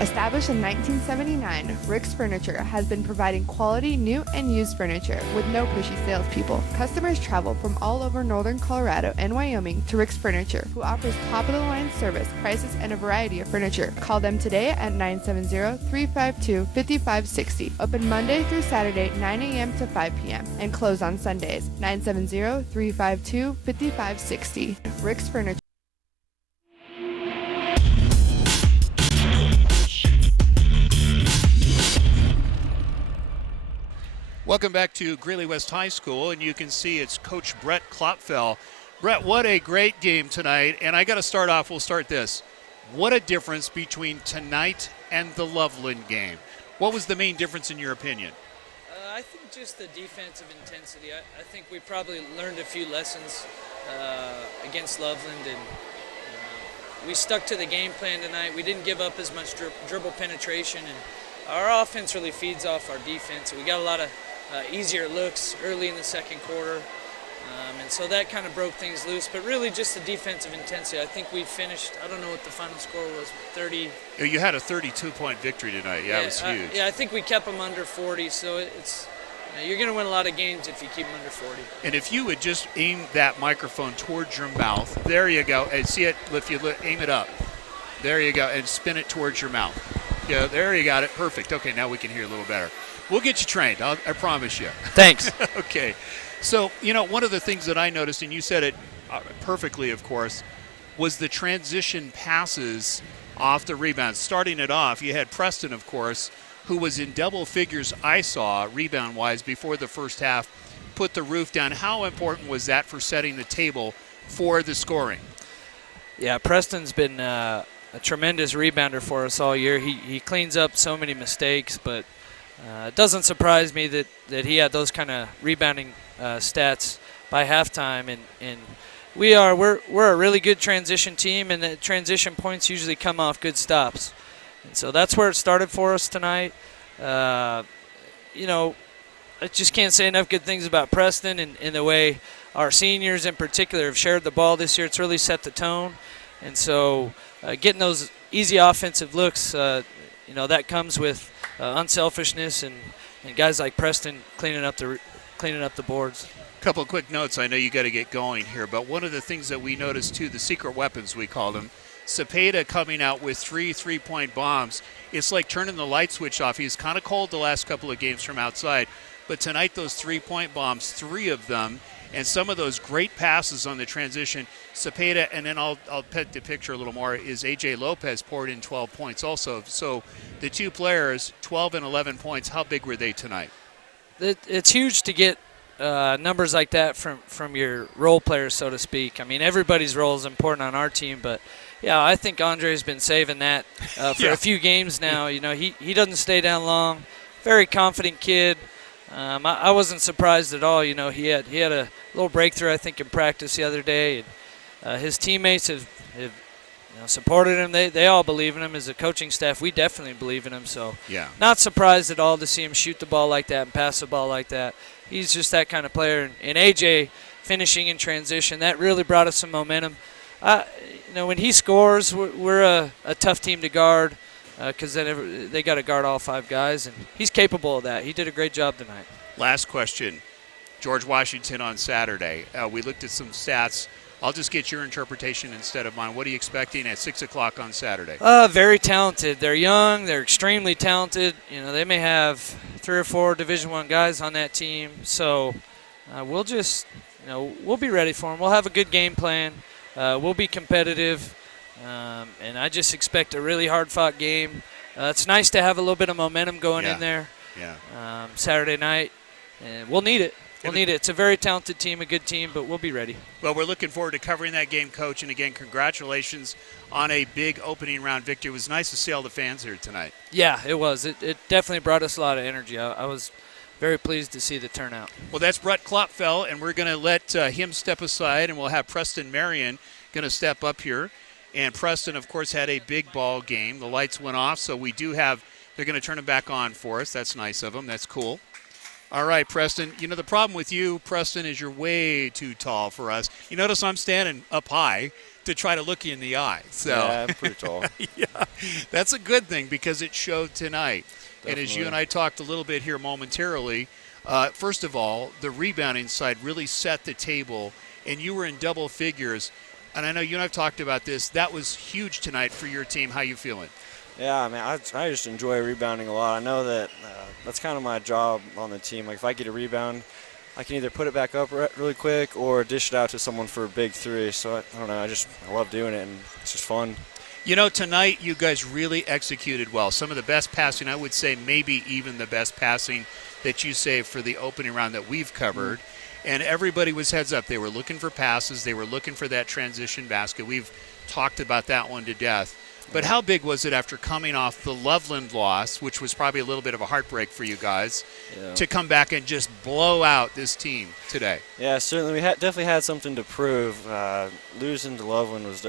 Established in 1979, Rick's Furniture has been providing quality new and used furniture with no pushy salespeople. Customers travel from all over northern Colorado and Wyoming to Rick's Furniture, who offers top-of-the-line service, prices, and a variety of furniture. Call them today at 970-352-5560. Open Monday through Saturday, 9 a.m. to 5 p.m. and close on Sundays. 970-352-5560. Rick's Furniture. Welcome back to Greeley West High School, and you can see it's Coach Brett Klopfel. Brett, what a great game tonight, and I got to start off, we'll start this. What a difference between tonight and the Loveland game. What was the main difference in your opinion? I think just the defensive intensity. I think we probably learned a few lessons against Loveland, and we stuck to the game plan tonight. We didn't give up as much dribble penetration, and our offense really feeds off our defense. We got a lot of easier looks early in the second quarter, and so that kind of broke things loose. But really just the defensive intensity. I think we finished, I don't know what the final score was, 30. You had a 32-point victory tonight. Yeah, it was huge. I think we kept them under 40, so it's you're going to win a lot of games if you keep them under 40. And if you would just aim that microphone towards your mouth, there you go, and see it, if you aim it up, there you go, and spin it towards your mouth. Yeah, there you got it. Perfect. Okay, now we can hear a little better. We'll get you trained, I promise you. Thanks. Okay. So, one of the things that I noticed, and you said it perfectly, of course, was the transition passes off the rebounds. Starting it off, you had Preston, of course, who was in double figures, I saw, rebound-wise, before the first half, put the roof down. How important was that for setting the table for the scoring? Yeah, Preston's been a tremendous rebounder for us all year. He cleans up so many mistakes, but it doesn't surprise me that he had those kind of rebounding stats by halftime. And we're a really good transition team, and the transition points usually come off good stops. And so that's where it started for us tonight. I just can't say enough good things about Preston and the way our seniors in particular have shared the ball this year. It's really set the tone. And so getting those easy offensive looks, that comes with unselfishness and guys like Preston cleaning up the boards. Couple of quick notes. I know you got to get going here, but one of the things that we noticed too, the secret weapons we call them, Cepeda coming out with 3 3-point bombs. It's like turning the light switch off. He's kind of cold the last couple of games from outside, but tonight those 3-point bombs, 3 of them, and some of those great passes on the transition. Cepeda, and then I'll pet the picture a little more, is A.J. Lopez poured in 12 points also. So the two players, 12 and 11 points, how big were they tonight? It's huge to get numbers like that from your role players, so to speak. I mean, everybody's role is important on our team, but yeah, I think Andre's been saving that for a few games now. He doesn't stay down long. Very confident kid. I wasn't surprised at all. He had a little breakthrough, I think, in practice the other day. And his teammates have supported him. They all believe in him. As a coaching staff, we definitely believe in him. So not surprised at all to see him shoot the ball like that and pass the ball like that. He's just that kind of player. And AJ finishing in transition, that really brought us some momentum. When he scores, we're a tough team to guard because they got to guard all 5 guys, and he's capable of that. He did a great job tonight. Last question. George Washington on Saturday. We looked at some stats. I'll just get your interpretation instead of mine. What are you expecting at 6 o'clock on Saturday? Very talented. They're young. They're extremely talented. They may have 3 or 4 Division I guys on that team. So we'll just, we'll be ready for them. We'll have a good game plan. We'll be competitive. And I just expect a really hard-fought game. It's nice to have a little bit of momentum going in there Saturday night. And we'll need it. We'll need it. It's a very talented team, a good team, but we'll be ready. Well, we're looking forward to covering that game, Coach. And, again, congratulations on a big opening round victory. It was nice to see all the fans here tonight. Yeah, it was. It definitely brought us a lot of energy. I was very pleased to see the turnout. Well, that's Brett Klopfeld, and we're going to let him step aside, and we'll have Preston Marion going to step up here. And Preston, of course, had a big ball game. The lights went off, so we do have – they're going to turn them back on for us. That's nice of them. That's cool. All right, Preston. The problem with you, Preston, is you're way too tall for us. You notice I'm standing up high to try to look you in the eye. So. Yeah, I'm pretty tall. Yeah, that's a good thing because it showed tonight. Definitely. And as you and I talked a little bit here momentarily, first of all, the rebounding side really set the table, and you were in double figures. And I know you and I have talked about this. That was huge tonight for your team. How you feeling? Yeah, I mean, I just enjoy rebounding a lot. I know that that's kind of my job on the team. Like, if I get a rebound, I can either put it back up really quick or dish it out to someone for a big 3. So, I don't know, I love doing it, and it's just fun. Tonight you guys really executed well. Some of the best passing, I would say maybe even the best passing that you saved for the opening round that we've covered. And everybody was heads up. They were looking for passes. They were looking for that transition basket. We've talked about that one to death. But how big was it after coming off the Loveland loss, which was probably a little bit of a heartbreak for you guys, to come back and just blow out this team today? Yeah, certainly. We definitely had something to prove. Losing to Loveland was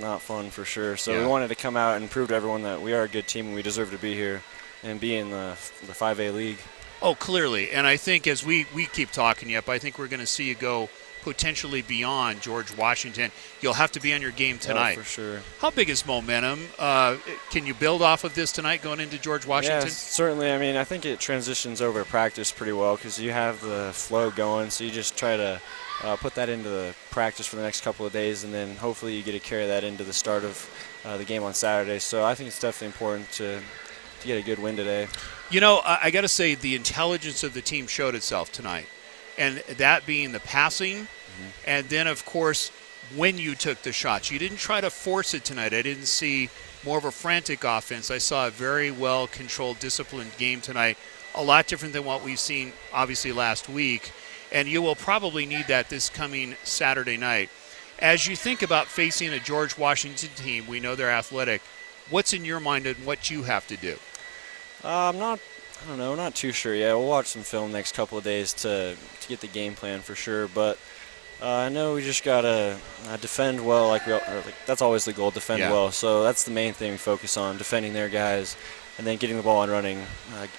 not fun for sure. So we wanted to come out and prove to everyone that we are a good team and we deserve to be here and be in the 5A league. Oh, clearly. And I think as we keep talking you up, I think we're going to see you go potentially beyond George Washington. You'll have to be on your game tonight. Oh, for sure. How big is momentum? Can you build off of this tonight going into George Washington? Yeah, certainly. I mean, I think it transitions over practice pretty well because you have the flow going, so you just try to put that into the practice for the next couple of days, and then hopefully you get to carry that into the start of the game on Saturday. So I think it's definitely important to get a good win today. You know, I got to say the intelligence of the team showed itself tonight, and that being the passing, and then, of course, when you took the shots. You didn't try to force it tonight. I didn't see more of a frantic offense. I saw a very well-controlled, disciplined game tonight, a lot different than what we've seen, obviously, last week, and you will probably need that this coming Saturday night. As you think about facing a George Washington team, we know they're athletic, what's in your mind and what you have to do? I don't know, not too sure yet. We'll watch some film next couple of days to get the game plan for sure. But I know we just gotta defend well. That's always the goal, defend well. So that's the main thing we focus on, defending their guys, and then getting the ball and running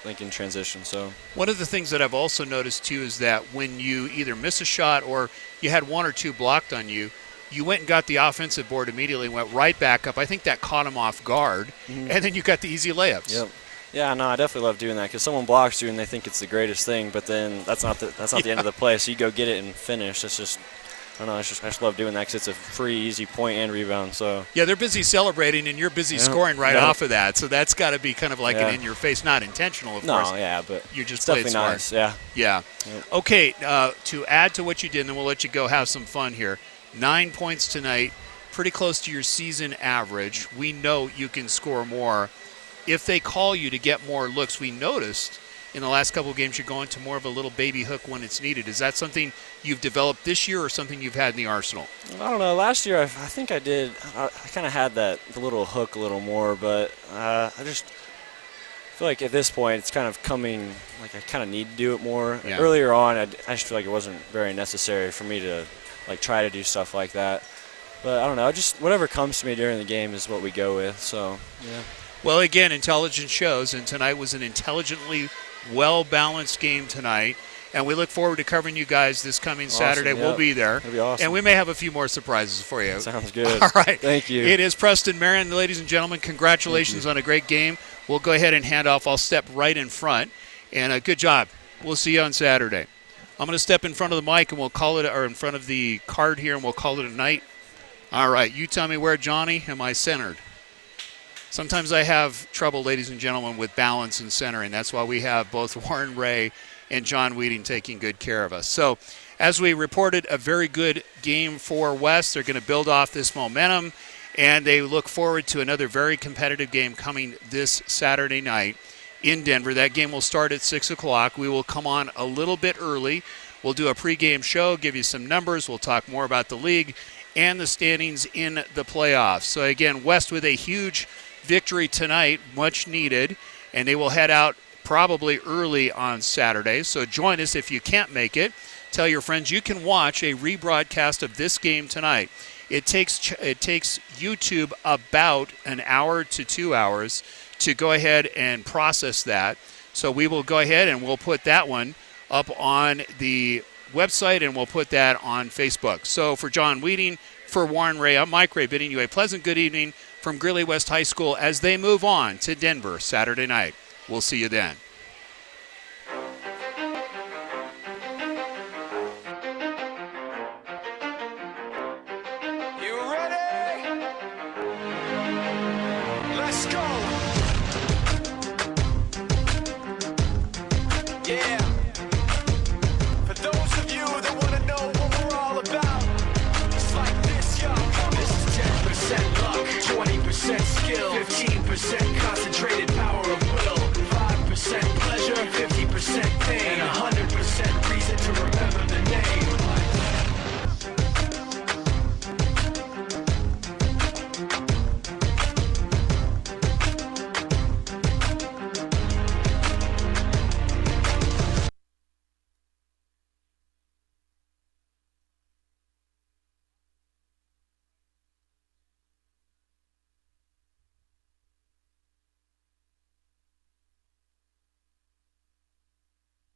like in transition. So one of the things that I've also noticed too is that when you either miss a shot or you had one or two blocked on you, you went and got the offensive board immediately, went right back up. I think that caught him off guard, and then you got the easy layups. Yep. Yeah, no, I definitely love doing that because someone blocks you and they think it's the greatest thing, but then that's not the end of the play. So you go get it and finish. It's just, I don't know. I just love doing that because it's a free, easy point and rebound. So yeah, they're busy celebrating and you're busy scoring right off of that. So that's got to be kind of like an in-your-face, not intentional, of course. No, yeah, but you just it's played definitely smart. nice. Yeah. Yep. Okay, to add to what you did, and then we'll let you go have some fun here. 9 points tonight, pretty close to your season average. We know you can score more. If they call you to get more looks, we noticed in the last couple of games you're going to more of a little baby hook when it's needed. Is that something you've developed this year or something you've had in the arsenal? I don't know. Last year I think I did. I kind of had the little hook a little more, but I just feel like at this point it's kind of coming, like I kind of need to do it more. Yeah. Earlier on, I just feel like it wasn't very necessary for me to try to do stuff like that. But I don't know. Just whatever comes to me during the game is what we go with. So, yeah. Well, again, intelligence shows, and tonight was an intelligently well-balanced game tonight. And we look forward to covering you guys this coming Saturday. Yep. We'll be there. That'd be awesome. And we may have a few more surprises for you. Sounds good. All right. Thank you. It is Preston Marion. Ladies and gentlemen, congratulations on a great game. We'll go ahead and hand off. I'll step right in front. And good job. We'll see you on Saturday. I'm going to step in front of the mic, and we'll call it, or in front of the card here, and we'll call it a night. All right. You tell me where, Johnny, am I centered? Sometimes I have trouble, ladies and gentlemen, with balance and centering. That's why we have both Warren Ray and John Weeding taking good care of us. So as we reported, a very good game for West. They're going to build off this momentum, and they look forward to another very competitive game coming this Saturday night in Denver. That game will start at 6 o'clock. We will come on a little bit early. We'll do a pregame show, give you some numbers. We'll talk more about the league and the standings in the playoffs. So, again, West with a huge victory tonight, much needed, and they will head out probably early on Saturday. So join us if you can't make it. Tell your friends you can watch a rebroadcast of this game tonight. It takes YouTube about an hour to 2 hours to go ahead and process that. So we will go ahead and we'll put that one up on the website, and we'll put that on Facebook. So for John Weeding, for Warren Ray, I'm Mike Ray, bidding you a pleasant good evening from Greeley West High School as they move on to Denver Saturday night. We'll see you then. You ready? Let's go. Yeah. For those of you that want to know what we're all about, it's like this, yo. This is 10% luck, 20% skill, 15% concentration.